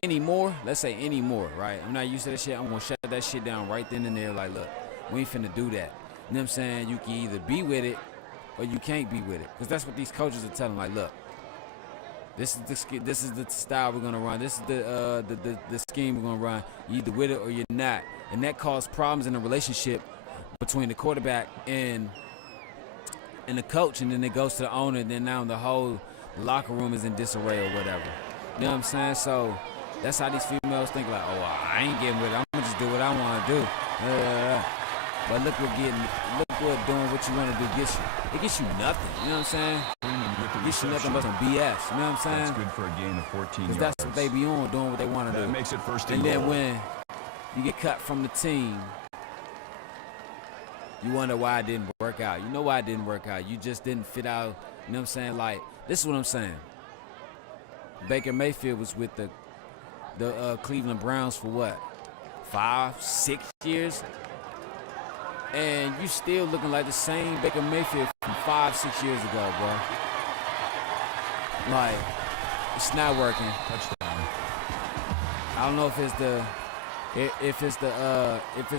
anymore, let's say anymore, right? I'm not used to that shit. I'm going to shut that shit down right then and there. Like, look, we ain't finna do that. You know what I'm saying? You can either be with it or you can't be with it. Because that's what these coaches are telling. Like, look, this is the style we're going to run. This is the scheme we're going to run. You either with it or you're not. And that caused problems in the relationship between the quarterback and the coach. And then it goes to the owner. And then now the whole locker room is in disarray or whatever. You know what I'm saying? So that's how these females think, like, oh, I ain't getting with it. I'm going to just do what I want to do. But look what doing what you want to do gets you. It gets you nothing. You know what I'm saying? It gets you nothing but some BS. You know what I'm saying? That's good for a gain of 14 yards. Because that's what they be on, doing what they want to do. That makes it 1st and goal. Then when you get cut from the team, you wonder why it didn't work out. You know why it didn't work out. You just didn't fit out. You know what I'm saying? Like, this is what I'm saying. Baker Mayfield was with the Cleveland Browns for what? 5-6 years? And you still looking like the same Baker Mayfield from 5-6 years ago, bro. Like, it's not working. Touchdown. I don't know if it's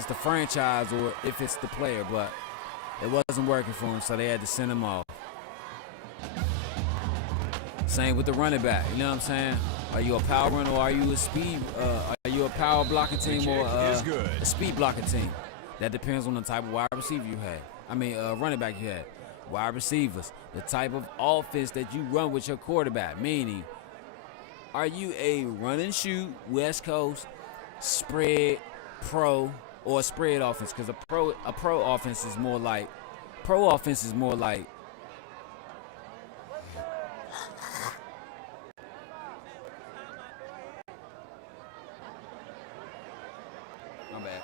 the franchise or if it's the player, but it wasn't working for him, so they had to send him off. Same with the running back. You know what I'm saying? Are you a power runner or are you a speed? Are you a power blocking team or a speed blocking team? That depends on the type of wide receiver you had. Running back you had. Wide receivers, the type of offense that you run with your quarterback. Meaning, are you a run and shoot West Coast spread pro or a spread offense? Because a pro offense is more like my bad.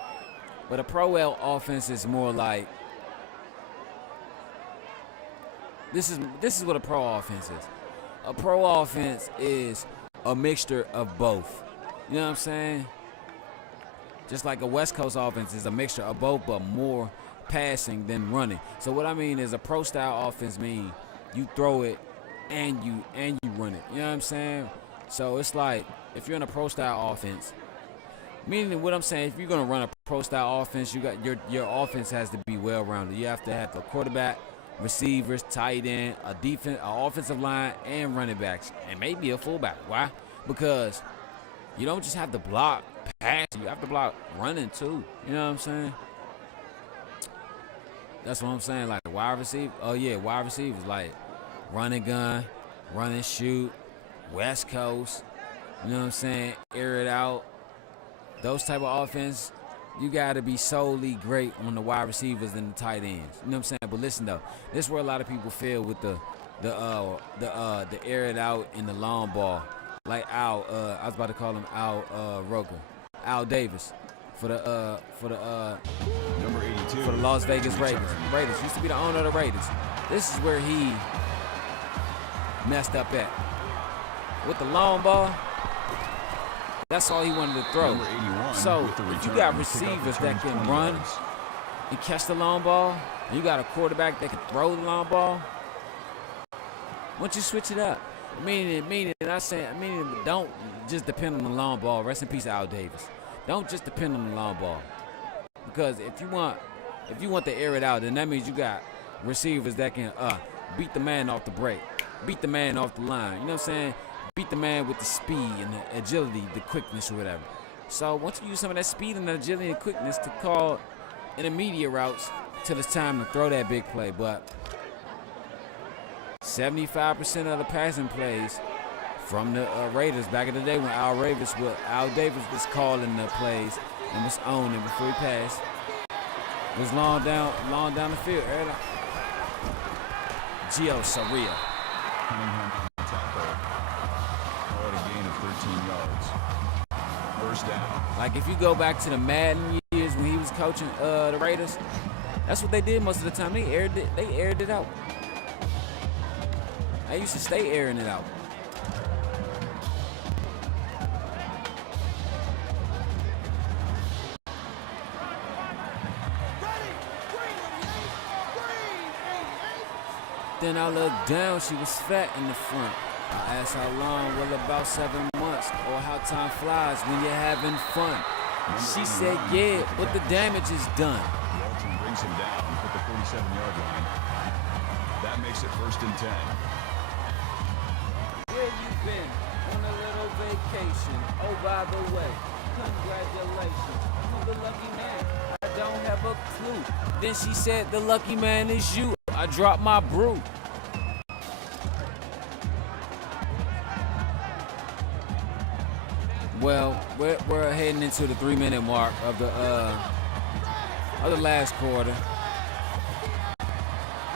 But a pro offense is more like this is what a pro offense is. A pro offense is a mixture of both. You know what I'm saying? Just like a West Coast offense is a mixture of both, but more passing than running. So what I mean is a pro style offense means you throw it and you run it. You know what I'm saying? So it's like if you're in a pro style offense, meaning what I'm saying, if you're gonna run a pro style offense, you got your offense has to be well rounded. You have to have the quarterback, receivers, tight end, an offensive line, and running backs, and maybe a fullback. Why? Because you don't just have to block pass, you have to block running too. You know what I'm saying? That's what I'm saying. Like wide receiver. Oh yeah, wide receivers like run and gun, run and shoot, West Coast. You know what I'm saying? Air it out. Those type of offense, you got to be solely great on the wide receivers and the tight ends. You know what I'm saying? But listen though, this is where a lot of people fail with the air it out and the long ball. Like Al, I was about to call him Al Roker, Al Davis, for the Number 82. for the Las Vegas Raiders. Raiders used to be the owner of the Raiders. This is where he messed up at. With the long ball, that's all he wanted to throw. Number 81 So with the if you return, got pick up receivers the that 20 can run yards. and catch the long ball, and you got a quarterback that can throw the long ball, why don't you switch it up? Meaning, don't just depend on the long ball. Rest in peace, Al Davis. Don't just depend on the long ball. Because if you want to air it out, then that means you got receivers that can beat the man off the break, beat the man off the line. You know what I'm saying? Beat the man with the speed and the agility, the quickness or whatever. So once you use some of that speed and the agility and quickness to call intermediate routes till it's time to throw that big play. But 75% of the passing plays from the Raiders back in the day when Al Davis was calling the plays and was owning before he passed, was long down the field. Gio Saria. Cunningham on the tackle. Call it a gain of 13 yards. First down. Like if you go back to the Madden years when he was coaching the Raiders, that's what they did most of the time. They aired it out. They used to stay airing it out. Then I looked down, she was fat in the front. I asked how long, well about 7 months, or how time flies when you're having fun. She said, yeah, but the damage is done. Walton brings him down at the 47-yard line. That makes it 1st and 10. Where you been? On a little vacation. Oh, by the way, congratulations. I'm the lucky man. I don't have a clue. Then she said, the lucky man is you. I dropped my brew. Well, we're heading into the 3-minute mark of the last quarter.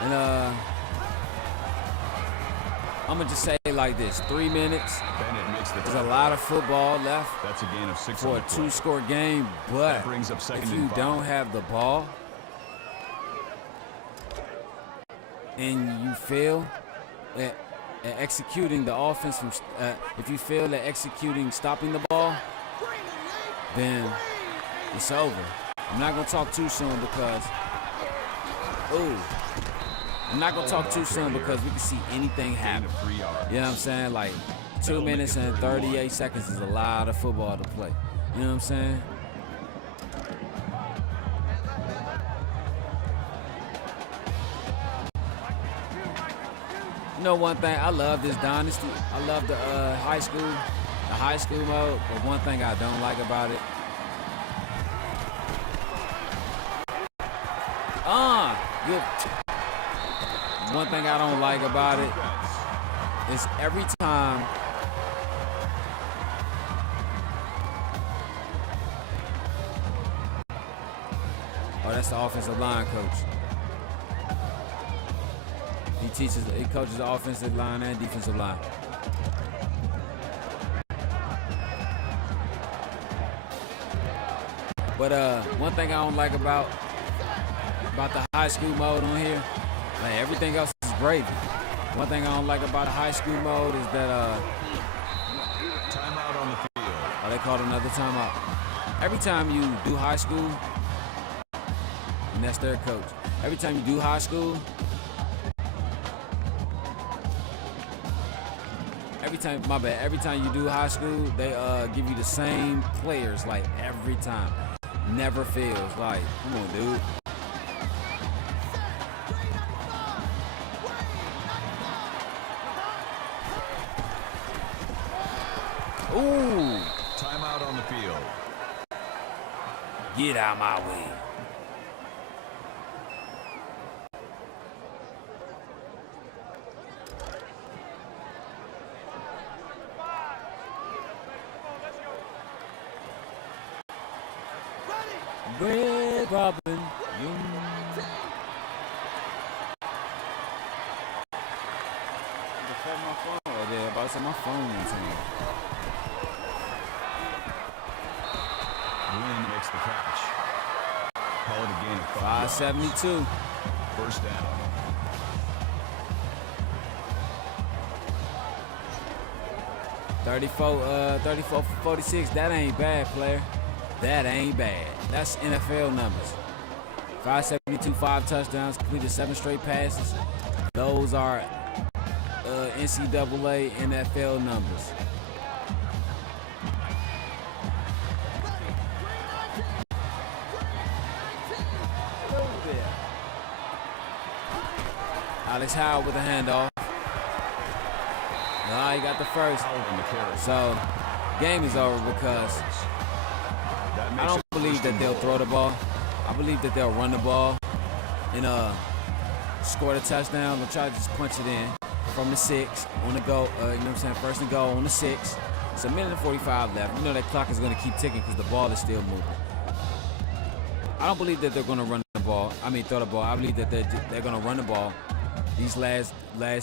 And I'm gonna just say it like this: 3 minutes. Bennett makes the There's a lot of football left That's a gain of 6 for on a the play. 2-score game, but That brings up 2nd if and you 5. don't have the ball and you fail at executing the offense from, if you fail at executing stopping the ball, then it's over. I'm not gonna talk too soon because, I'm not gonna talk too soon because we can see anything Gain happen. of 3 yards. You know what I'm saying? Like 2 minutes and 38 seconds is a lot of football to play. You know what I'm saying? You know one thing, I love this dynasty. I love the high school mode, but one thing I don't like about it. One thing I don't like about it is every time that's the offensive line coach. He coaches the offensive line and defensive line. But one thing I don't like about the high school mode on here, like everything else is gravy. One thing I don't like about the high school mode is that Timeout on the field. oh, they called another timeout. Every time you do high school, and that's their coach. Every time you do high school, every time you do high school, they give you the same players like every time. Never fails. Like, come on, dude. Ooh. Timeout on the field. Get out my way. Red Robin. My phone right there. About to say my phone in time. Wynn makes the catch. Call it a gain of 572. First down. $34 for 46. That ain't bad, player. That ain't bad. That's NFL numbers. 572, 5 touchdowns, completed 7 straight passes. Those are NCAA NFL numbers. Alex Howard with a handoff. No, he got the first. So, game is over because I don't believe that they'll throw the ball. I believe that they'll run the ball and score the touchdown. They'll try to just punch it in from the 6 on the go. You know what I'm saying? First and goal on the 6. It's a minute and 45 left. You know that clock is going to keep ticking because the ball is still moving. I don't believe that they're going to run the ball. I mean, throw the ball. I believe that they're going to run the ball these last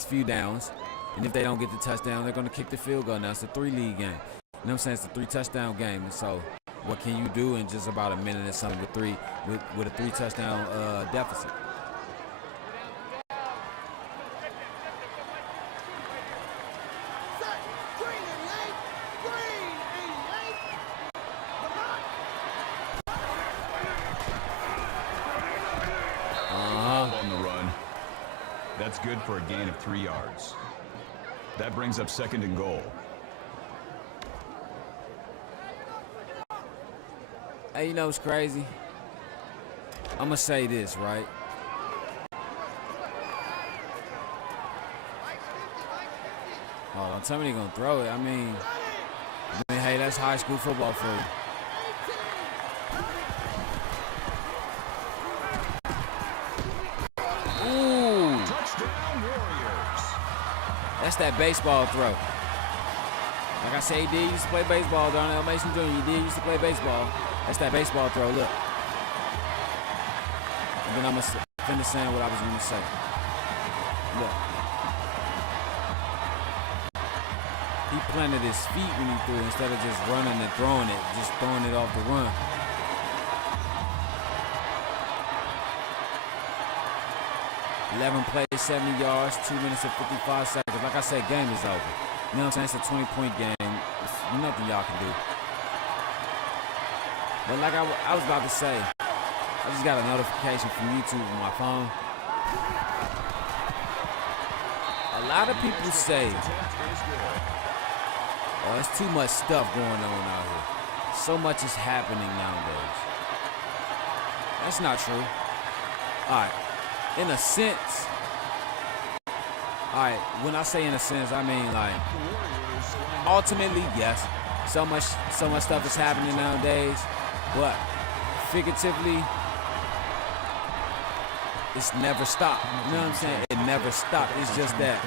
few downs. And if they don't get the touchdown, they're going to kick the field goal. Now, it's a 3-lead game. You know what I'm saying? It's a 3-touchdown game. And so what can you do in just about a minute or something with a 3-touchdown deficit? On the run. That's good for a gain of 3 yards. That brings up second and goal. Hey, you know what's crazy? I'm going to say this, right? Oh, don't tell me they're going to throw it. I mean, hey, that's high school football for you. Ooh. Touchdown, Warriors. That's that baseball throw. Like I say, he used to play baseball, Darnell Mason Jr. He used to play baseball. That's that baseball throw, look. And then I'm going to finish saying what I was going to say. Look. He planted his feet when he threw it instead of just running and throwing it, just throwing it off the run. $11 plays, 70 yards, 2 minutes and 55 seconds. Like I said, game is over. You know what I'm saying? It's a 20-point game. There's nothing y'all can do. But like I was about to say, I just got a notification from YouTube on my phone. A lot of people say Oh, it's too much stuff going on out here. So much is happening nowadays. That's not true. All right, in a sense. All right, when I say in a sense, I mean like ultimately, yes. So much stuff is happening nowadays, but figuratively, it's never stopped. You know what I'm saying? It never stopped. It's just that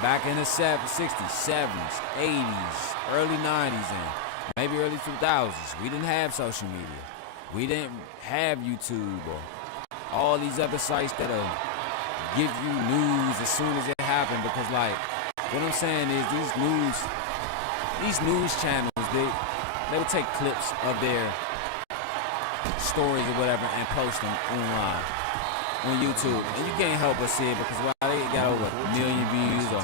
back in the 60s, 70s, 80s, early 90s, and maybe early 2000s, we didn't have social media. We didn't have YouTube or all these other sites that'll give you news as soon as it happened. Because, like, what I'm saying is these news channels, they would take clips of their stories or whatever and post them online on YouTube, and you can't help but see it because they got over 1 million views or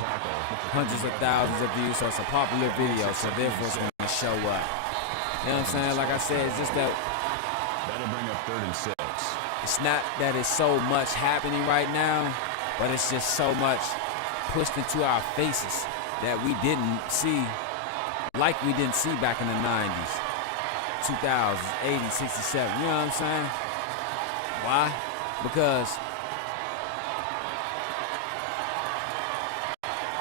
hundreds of thousands of views, so it's a popular video, so therefore it's going to show up. You know what I'm saying? Like I said, it's just that that'll bring up 3rd and 6. It's not that it's so much happening right now, but it's just so much pushed into our faces that we didn't see, like we didn't see back in the 90s, 2000s, 80s, 67. You know what I'm saying? Why? Because,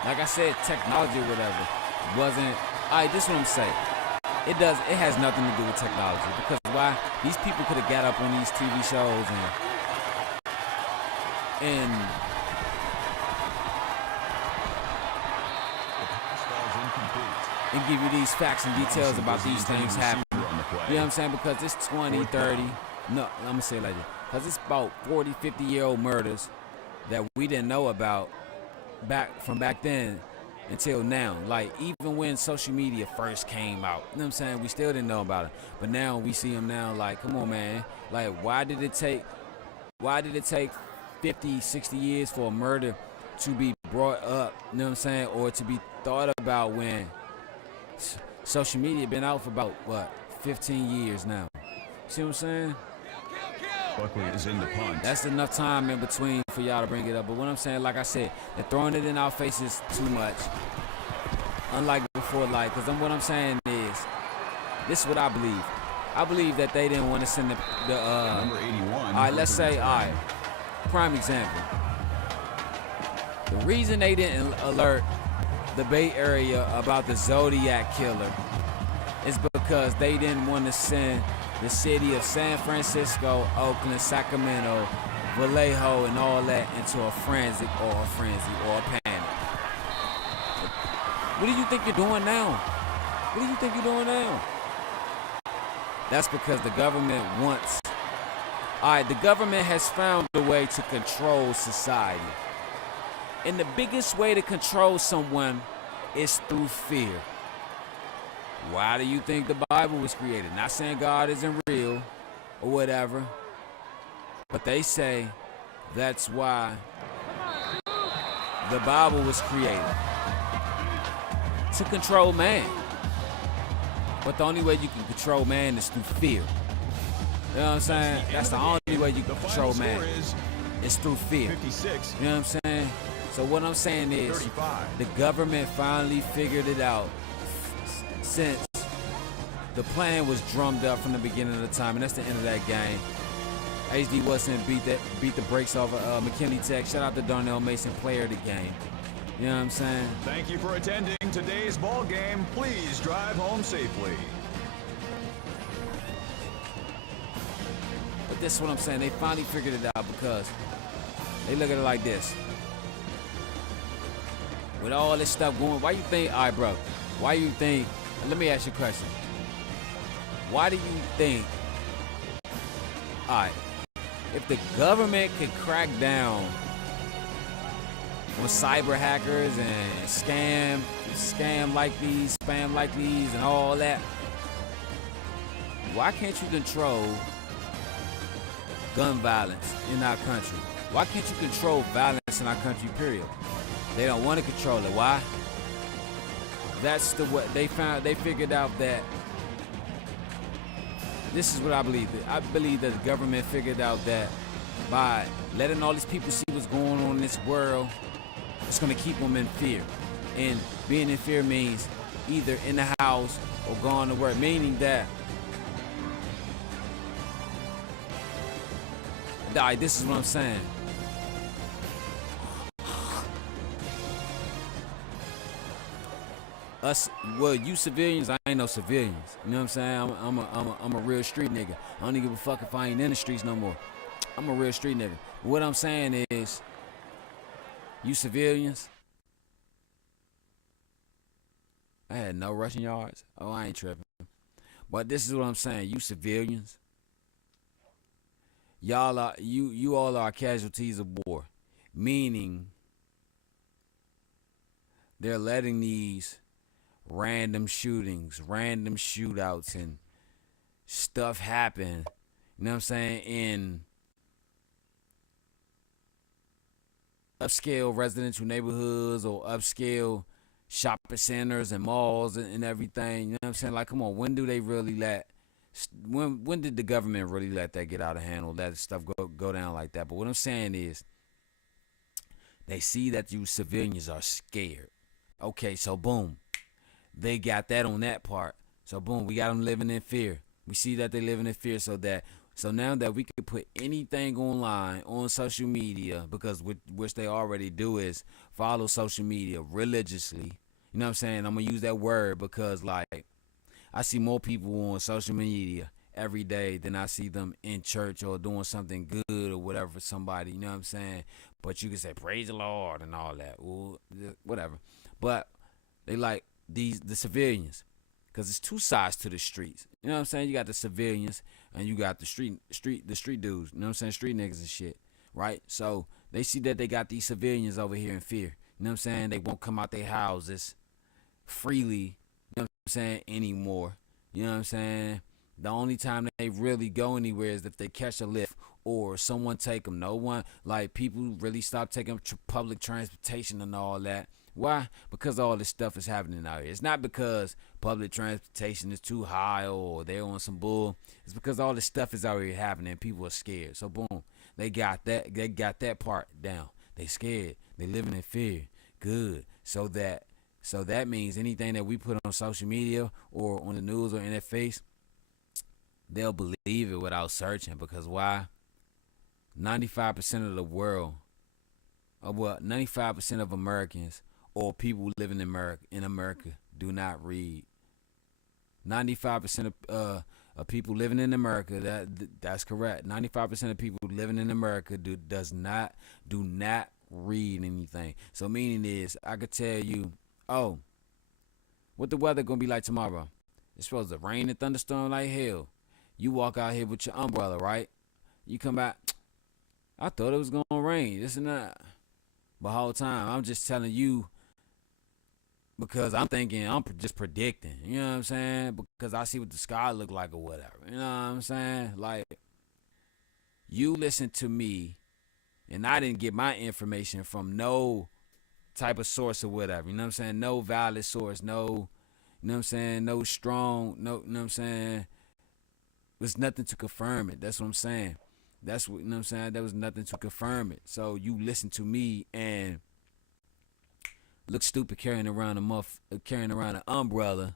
like I said, technology or whatever wasn't. All right, this is what I'm saying. It has nothing to do with technology. Because why? These people could have got up on these TV shows and give you these facts and details about these things happening. You know what I'm saying? Because it's 20, 30. No, I'm going to say it like this. Because it's about 40, 50-year-old murders that we didn't know about back then until now. Like, even when social media first came out, you know what I'm saying? We still didn't know about it. But now we see them now, like, come on, man. Like, why did it take 50, 60 years for a murder to be brought up, you know what I'm saying, or to be thought about when social media been out for about, 15 years now? See what I'm saying? Buckley is in the punt. That's enough time in between for y'all to bring it up. But what I'm saying, like I said, they're throwing it in our faces too much. Unlike before, because what I'm saying is, this is what I believe. I believe that they didn't want to send the number 81. All right, let's say, prime example. The reason they didn't alert the Bay Area about the Zodiac killer is because they didn't want to send the city of San Francisco, Oakland, Sacramento, Vallejo, and all that into a frenzy or a panic. What do you think you're doing now? That's because the government wants. All right, the government has found a way to control society. And the biggest way to control someone is through fear. Why do you think the Bible was created? Not saying God isn't real or whatever, but they say that's why the Bible was created, to control man. But the only way you can control man is through fear. You know what I'm saying? That's the only way you can control man. It's through fear. 56. You know what I'm saying? So what I'm saying is, 35. the government finally figured it out. Since the plan was drummed up from the beginning of the time, and that's the end of that game. HD Woodson beat the brakes off of McKinley Tech. Shout out to Darnell Mason, player of the game. You know what I'm saying? Thank you for attending today's ball game. Please drive home safely. But this is what I'm saying. They finally figured it out because they look at it like this. With all this stuff going, why you think, all right, bro, why you think, let me ask you a question. Why do you think, all right, if the government could crack down on cyber hackers and spam like these, and all that, why can't you control gun violence in our country? Why can't you control violence in our country, period? They don't want to control it. Why? That's what they found. They figured out that this is what I believe. I believe that the government figured out that by letting all these people see what's going on in this world, it's going to keep them in fear. And being in fear means either in the house or going to work, meaning that, this is what I'm saying. You civilians, I ain't no civilians. You know what I'm saying? I'm a real street nigga. I don't even give a fuck if I ain't in the streets no more. I'm a real street nigga. What I'm saying is, you civilians, I had no rushing yards. Oh, I ain't tripping. But this is what I'm saying. You civilians, y'all are you all are casualties of war. Meaning they're letting these random shootings, random shootouts and stuff happen, you know what I'm saying, in upscale residential neighborhoods or upscale shopping centers and malls and everything, you know what I'm saying? Like, come on, when do they really when did the government really let that get out of hand or let stuff go down like that? But what I'm saying is, they see that you civilians are scared. Okay, so boom, they got that on that part. So boom, we got them living in fear. We see that they living in fear, so now that we can put anything online on social media, because which they already do is follow social media religiously. You know what I'm saying? I'm gonna use that word because, like, I see more people on social media every day than I see them in church or doing something good or whatever for somebody. You know what I'm saying? But you can say praise the Lord and all that, ooh, whatever. But they like the civilians, because it's two sides to the streets. You know what I'm saying? You got the civilians and you got the street dudes. You know what I'm saying? Street niggas and shit, right? So they see that they got these civilians over here in fear. You know what I'm saying? They won't come out their houses freely, you know what I'm saying, anymore. You know what I'm saying? The only time they really go anywhere is if they catch a lift or someone take them. No one, like, people really stop taking public transportation and all that. Why? Because all this stuff is happening out here. It's not because public transportation is too high or they're on some bull. It's because all this stuff is out here happening. People are scared. So boom, they got that part down. They scared. They living in fear. Good. So that means anything that we put on social media or on the news or in their face, they'll believe it without searching. Because why? 95% of the world, 95% of Americans or people living in America do not read. 95% of people living in America, that's correct. 95% of people living in America do not read anything. So meaning is, I could tell you, oh, what the weather gonna be like tomorrow? It's supposed to rain and thunderstorm like hell. You walk out here with your umbrella, right? You come back, I thought it was gonna rain, this and that. But whole time, I'm just telling you because I'm thinking, I'm just predicting. You know what I'm saying? Because I see what the sky look like or whatever. You know what I'm saying? Like, you listen to me, and I didn't get my information from no type of source or whatever. You know what I'm saying? No valid source. No, you know what I'm saying? No strong, no, you know what I'm saying? There's nothing to confirm it. That's what I'm saying. That's what, you know what I'm saying? There was nothing to confirm it. So you listen to me and look stupid carrying around an umbrella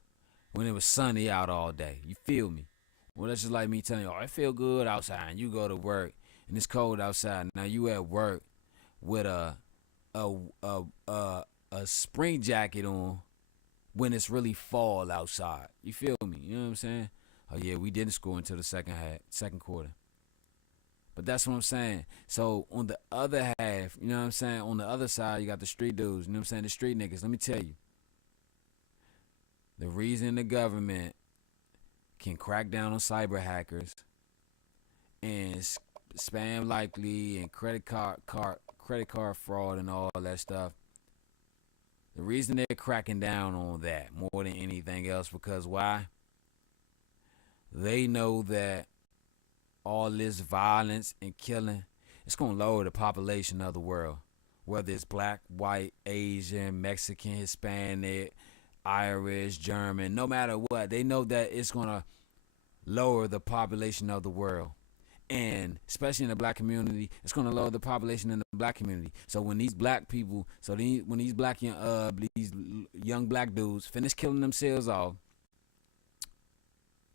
when it was sunny out all day. You feel me? Well, that's just like me telling you, oh, I feel good outside, and you go to work and it's cold outside. Now you at work with a spring jacket on when it's really fall outside. You feel me? You know what I'm saying? Oh yeah, we didn't score until the second quarter. But that's what I'm saying. So on the other half, you know what I'm saying? On the other side, you got the street dudes. You know what I'm saying? The street niggas. Let me tell you. The reason the government can crack down on cyber hackers and spam likely and credit card fraud and all that stuff. The reason they're cracking down on that more than anything else, because why? They know that all this violence and killing, it's going to lower the population of the world. Whether it's black, white, Asian, Mexican, Hispanic, Irish, German, no matter what, they know that it's going to lower the population of the world. And especially in the black community, it's gonna lower the population in the black community. So when these black people, when these young black dudes finish killing themselves off,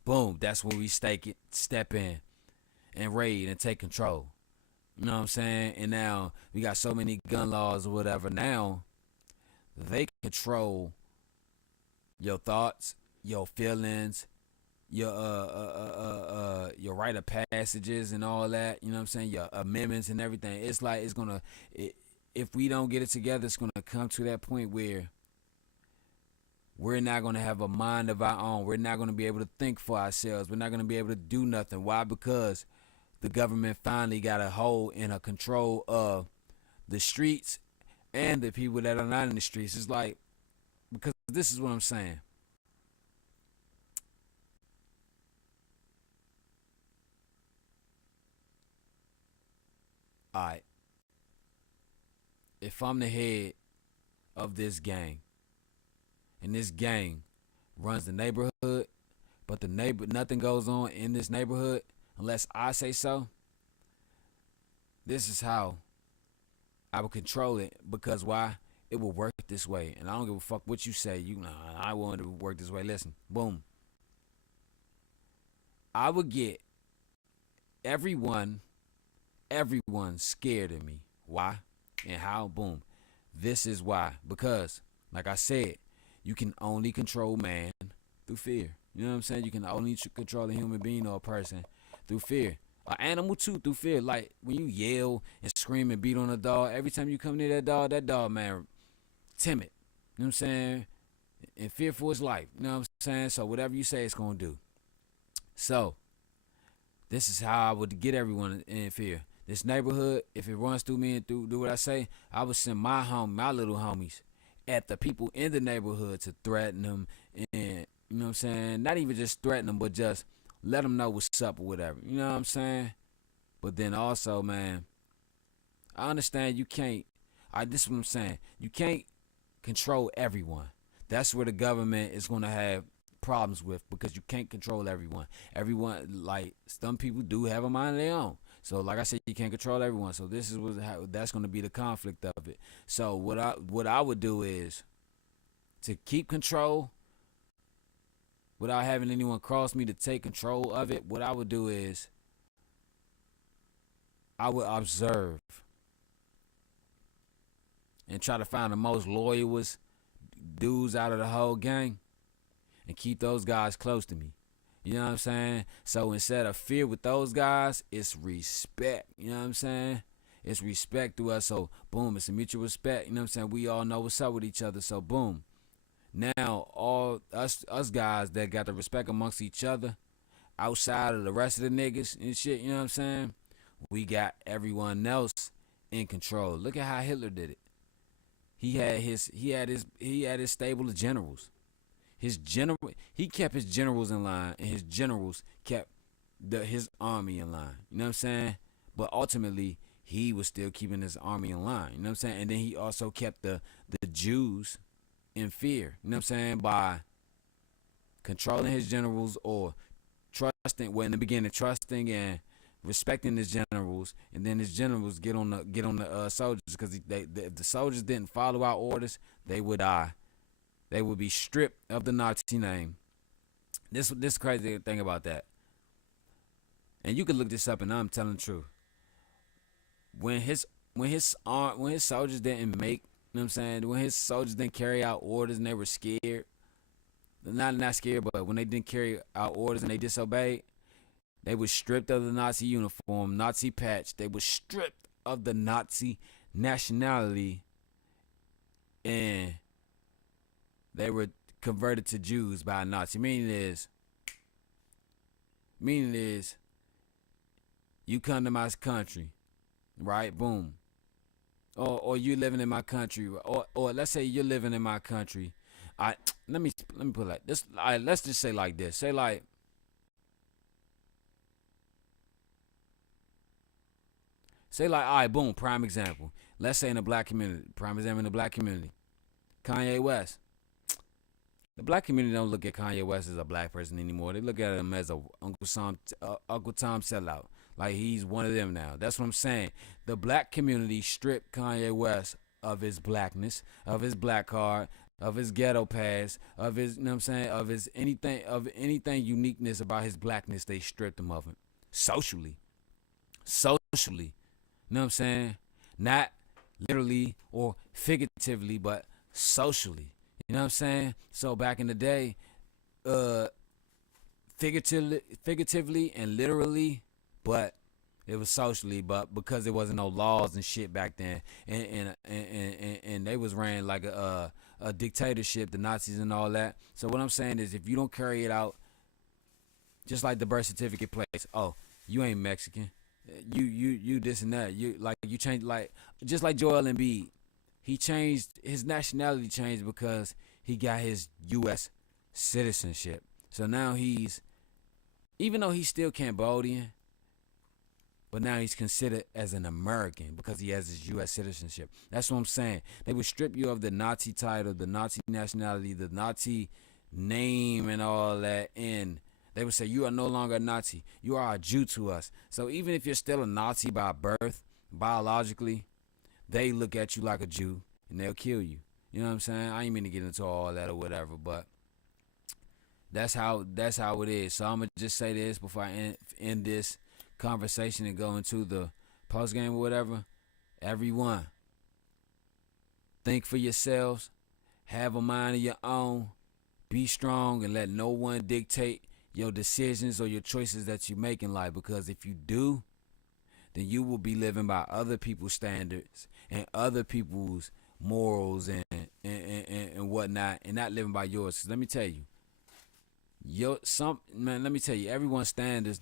boom, that's where we step in and raid and take control. You know what I'm saying? And now we got so many gun laws or whatever. Now they control your thoughts, your feelings, your rite of passages and all that. You know what I'm saying? Your amendments and everything. It's like if we don't get it together, it's gonna come to that point where we're not gonna have a mind of our own. We're not gonna be able to think for ourselves. We're not gonna be able to do nothing. Why? Because the government finally got a hold and a control of the streets and the people that are not in the streets. It's like, because this is what I'm saying. All right. If I'm the head of this gang, and this gang runs the neighborhood, but nothing goes on in this neighborhood unless I say so, this is how I will control it. Because why? It will work this way. And I don't give a fuck what you say. I want it to work this way. Listen, boom. I would get everyone scared of me. Why? And how? Boom. This is why. Because, like I said, you can only control man through fear. You know what I'm saying? You can only control a human being or a person through fear. An animal too, through fear. Like when you yell and scream and beat on a dog, every time you come near that dog, man, timid. You know what I'm saying? And fear for his life. You know what I'm saying? So whatever you say, it's gonna do. So this is how I would get everyone in fear. This neighborhood, if it runs through me and do what I say, I would send my little homies at the people in the neighborhood to threaten them, and you know what I'm saying? Not even just threaten them, but just let them know what's up or whatever. You know what I'm saying? But then also, man, I understand you can't. This is what I'm saying. You can't control everyone. That's where the government is gonna have problems with, because you can't control everyone. Everyone, like, some people do have a mind of their own. So like I said, you can't control everyone. So this is that's going to be the conflict of it. So what I would do is, to keep control without having anyone cross me to take control of it, what I would do is I would observe and try to find the most loyalest dudes out of the whole gang and keep those guys close to me. You know what I'm saying? So instead of fear with those guys, it's respect. You know what I'm saying? It's respect to us. So boom, it's a mutual respect. You know what I'm saying? We all know what's up with each other. So boom. Now all us guys that got the respect amongst each other, outside of the rest of the niggas and shit, you know what I'm saying? We got everyone else in control. Look at how Hitler did it. He had his stable of generals. He kept his generals in line, and his generals kept his army in line. You know what I'm saying? But ultimately, he was still keeping his army in line. You know what I'm saying? And then he also kept the Jews in fear. You know what I'm saying? By controlling his generals, or trusting. Well, in the beginning, trusting and respecting his generals, and then his generals get on the soldiers, because if the soldiers didn't follow our orders, they would die. They would be stripped of the Nazi name. This crazy thing about that. And you can look this up, and I'm telling the truth. When his soldiers didn't make, you know what I'm saying? When his soldiers didn't carry out orders and they were scared, not scared, but when they didn't carry out orders and they disobeyed, they were stripped of the Nazi uniform, Nazi patch. They were stripped of the Nazi nationality, and they were converted to Jews by a Nazi. Meaning is, you come to my country, right? Boom. Or you living in my country, or let's say you're living in my country. Let me put it like this. Let's just say like this. Say like, all right, boom, prime example. Let's say in the black community, Kanye West. The black community don't look at Kanye West as a black person anymore. They look at him as a Uncle Tom sellout. Like he's one of them now. That's what I'm saying. The black community stripped Kanye West of his blackness, of his black card, of his ghetto pass, of his, you know what I'm saying, of his anything uniqueness about his blackness. They stripped him of it. Socially. You know what I'm saying? Not literally or figuratively, but socially. You know what I'm saying? So back in the day, figuratively and literally, but it was socially, but because there wasn't no laws and shit back then, and they was ran like a dictatorship, the Nazis and all that. So what I'm saying is, if you don't carry it out, just like the birth certificate place, oh, you ain't Mexican, you this and that, you change, like just like Joel Embiid, he changed his nationality changed because he got his U.S. citizenship. So now he's, even though he's still Cambodian, but now he's considered as an American because he has his U.S. citizenship. That's what I'm saying. They would strip you of the Nazi title, the Nazi nationality, the Nazi name and all that, and they would say, you are no longer a Nazi. You are a Jew to us. So even if you're still a Nazi by birth, biologically, they look at you like a Jew, and they'll kill you. You know what I'm saying? I ain't mean to get into all that or whatever, but that's how it is. So I'm going to just say this before I end this conversation and go into the post game or whatever. Everyone, think for yourselves, have a mind of your own, be strong, and let no one dictate your decisions or your choices that you make in life, because if you do, then you will be living by other people's standards and other people's morals and whatnot, and not living by yours. 'Cause let me tell you, let me tell you, everyone's standards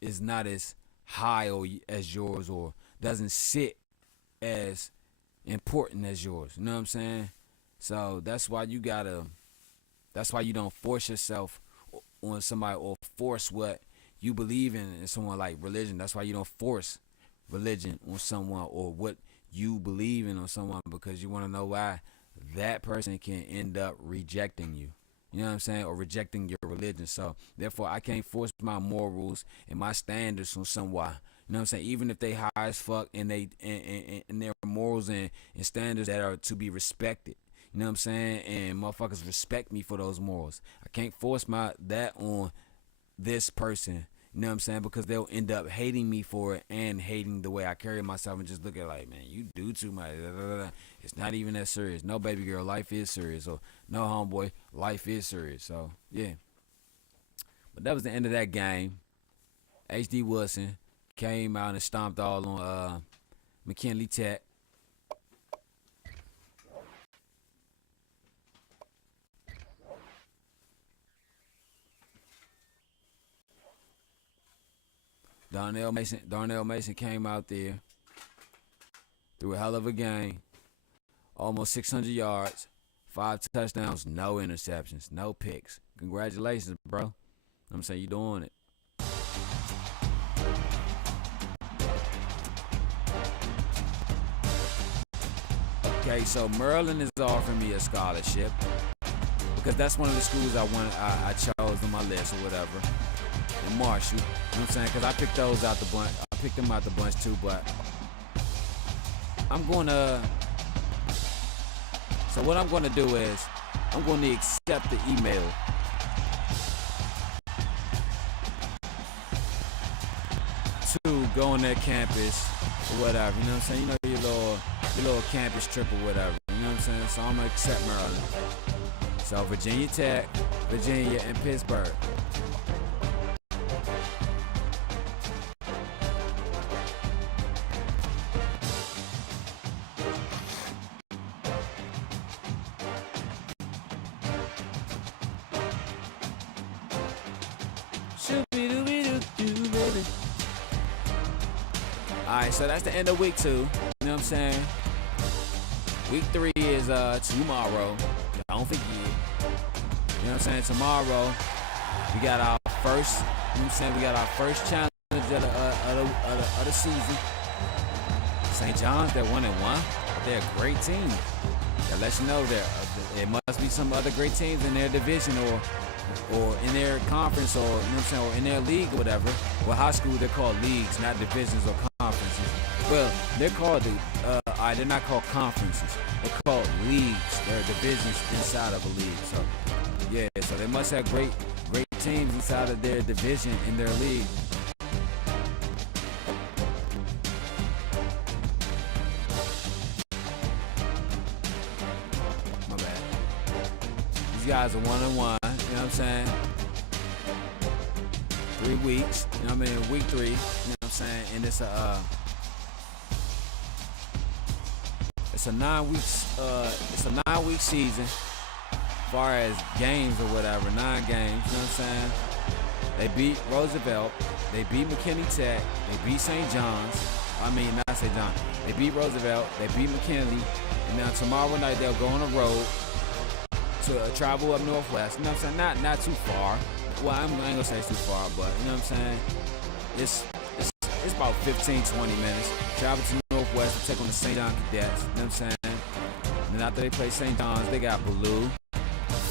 is not as high as yours, or doesn't sit as important as yours. You know what I'm saying? So that's why you don't force yourself on somebody or force what you believe in someone, like religion. That's why you don't force religion on someone or what you believe in on someone, because you want to know why that person can end up rejecting you. You know what I'm saying? Or rejecting your religion. So therefore, I can't force my morals and my standards on someone. You know what I'm saying? Even if they high as fuck and they and their morals and standards that are to be respected. You know what I'm saying? And motherfuckers respect me for those morals. I can't force that on this person. You know what I'm saying? Because they'll end up hating me for it and hating the way I carry myself, and just look at it like, man, you do too much. It's not even that serious. No, baby girl, life is serious. Or no, homeboy, life is serious. So, yeah. But that was the end of that game. HD Woodson came out and stomped all on Mckinley Tech. Darnell Mason came out there, threw a hell of a game, almost 600 yards, 5 touchdowns, no interceptions, no picks. Congratulations, bro. I'm saying, you doing it. Okay, so Maryland is offering me a scholarship because that's one of the schools I chose on my list or whatever. And Marshall, you know what I'm saying? Because I picked those out the bunch. I picked them out the bunch too, but I'm going to. So what I'm going to do is I'm going to accept the email to go on that campus or whatever. You know what I'm saying? You know, your little campus trip or whatever. You know what I'm saying? So I'm going to accept Maryland. So Virginia Tech, Virginia, and Pittsburgh. Alright, so that's the end of week 2. You know what I'm saying? Week 3 is tomorrow. Don't forget. You know what I'm saying? Tomorrow we got our first, you know what I'm saying? We got our first challenge of the season. St. John's, they're 1-1. They're a great team. That lets you know there must be some other great teams in their division, or or in their conference, or you know what I'm saying, or in their league or whatever. Well, high school they're called leagues, not divisions or conferences. Well, they're called they're not called conferences. They're called leagues. They're divisions inside of a league. So yeah, so they must have great teams inside of their division in their league. My bad. These guys are 1-1. You know what I'm saying? 3 weeks. You know what I mean? Week 3. You know what I'm saying? And it's a 9 weeks. It's a 9-week season. As far as games or whatever, 9 games. You know what I'm saying? They beat Roosevelt. They beat Mckinley Tech. They beat St. John's. I mean, not St. John. They beat Roosevelt. They beat McKinley. And now tomorrow night they'll go on the road to travel up northwest. You know what I'm saying? Not too far. Well, I ain't gonna say it's too far, but you know what I'm saying? It's about 15-20 minutes. Travel to northwest to take on the St. John Cadets. You know what I'm saying? And then after they play St. John's, they got Ballou,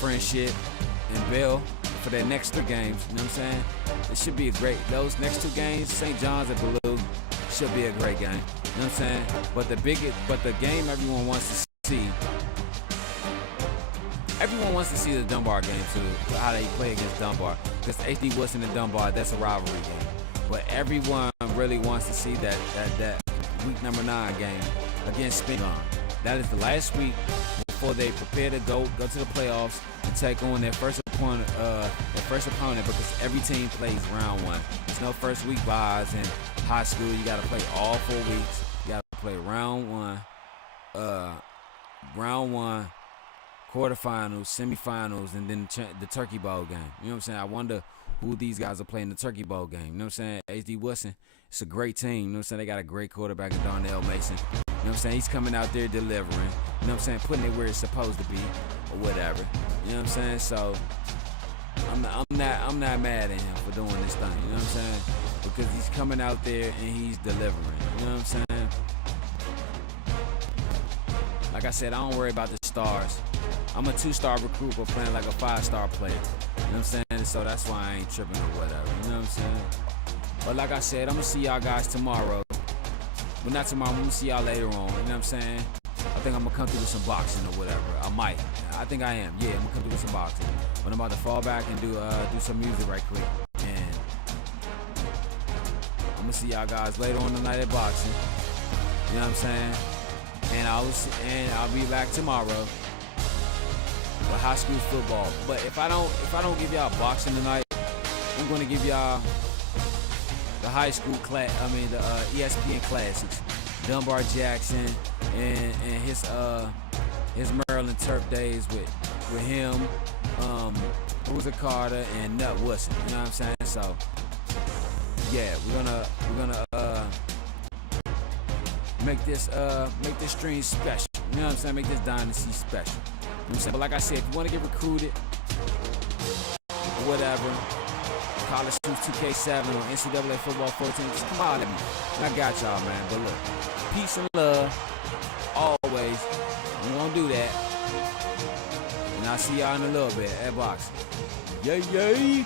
Friendship, and Bill for their next 3 games. You know what I'm saying? It should be those next 2 games, St. John's and Ballou, should be a great game. You know what I'm saying? But the game everyone wants to see. Everyone wants to see the Dunbar game too, how they play against Dunbar. Because HD Woodson and Dunbar, that's a rivalry game. But everyone really wants to see that week number 9 game against Spingarn. That is the last week before they prepare to go to the playoffs and take on their first opponent. Because every team plays round 1. There's no first week buys in high school. You got to play all 4 weeks. You got to play round 1. Quarterfinals, semifinals, and then the Turkey Bowl game. You know what I'm saying? I wonder who these guys are playing the Turkey Bowl game. You know what I'm saying? HD Woodson, it's a great team. You know what I'm saying? They got a great quarterback in Darnell Mason. You know what I'm saying? He's coming out there delivering. You know what I'm saying? Putting it where it's supposed to be or whatever. You know what I'm saying? So I'm not mad at him for doing this thing. You know what I'm saying? Because he's coming out there and he's delivering. You know what I'm saying? Like I said, I don't worry about the stars. I'm a 2-star recruit but playing like a 5-star player. You know what I'm saying? So that's why I ain't tripping or whatever. You know what I'm saying? But like I said, I'm going to see y'all guys tomorrow. But not tomorrow, I'm going to see y'all later on. You know what I'm saying? I think I'm going to come through with some boxing or whatever. I might. I think I am. Yeah, I'm going to come through with some boxing. But I'm about to fall back and do some music right quick. And I'm going to see y'all guys later on tonight at boxing. You know what I'm saying? And I'll be back tomorrow with high school football. But if I don't give y'all boxing tonight, I'm gonna give y'all the high school class. I mean the ESPN classics, Dunbar Jackson and his Maryland Turf days with him, Boozer Carter and Nut Woodson. You know what I'm saying? So yeah, we're gonna make this stream special. You know what I'm saying? Make this dynasty special. You know what I'm saying? But like I said, if you want to get recruited, whatever, College Hoops 2K7 or NCAA Football 14, just come out at me. I got y'all, man. But look, peace and love, always. We gonna do that. And I'll see y'all in a little bit at boxing. Yay, yay.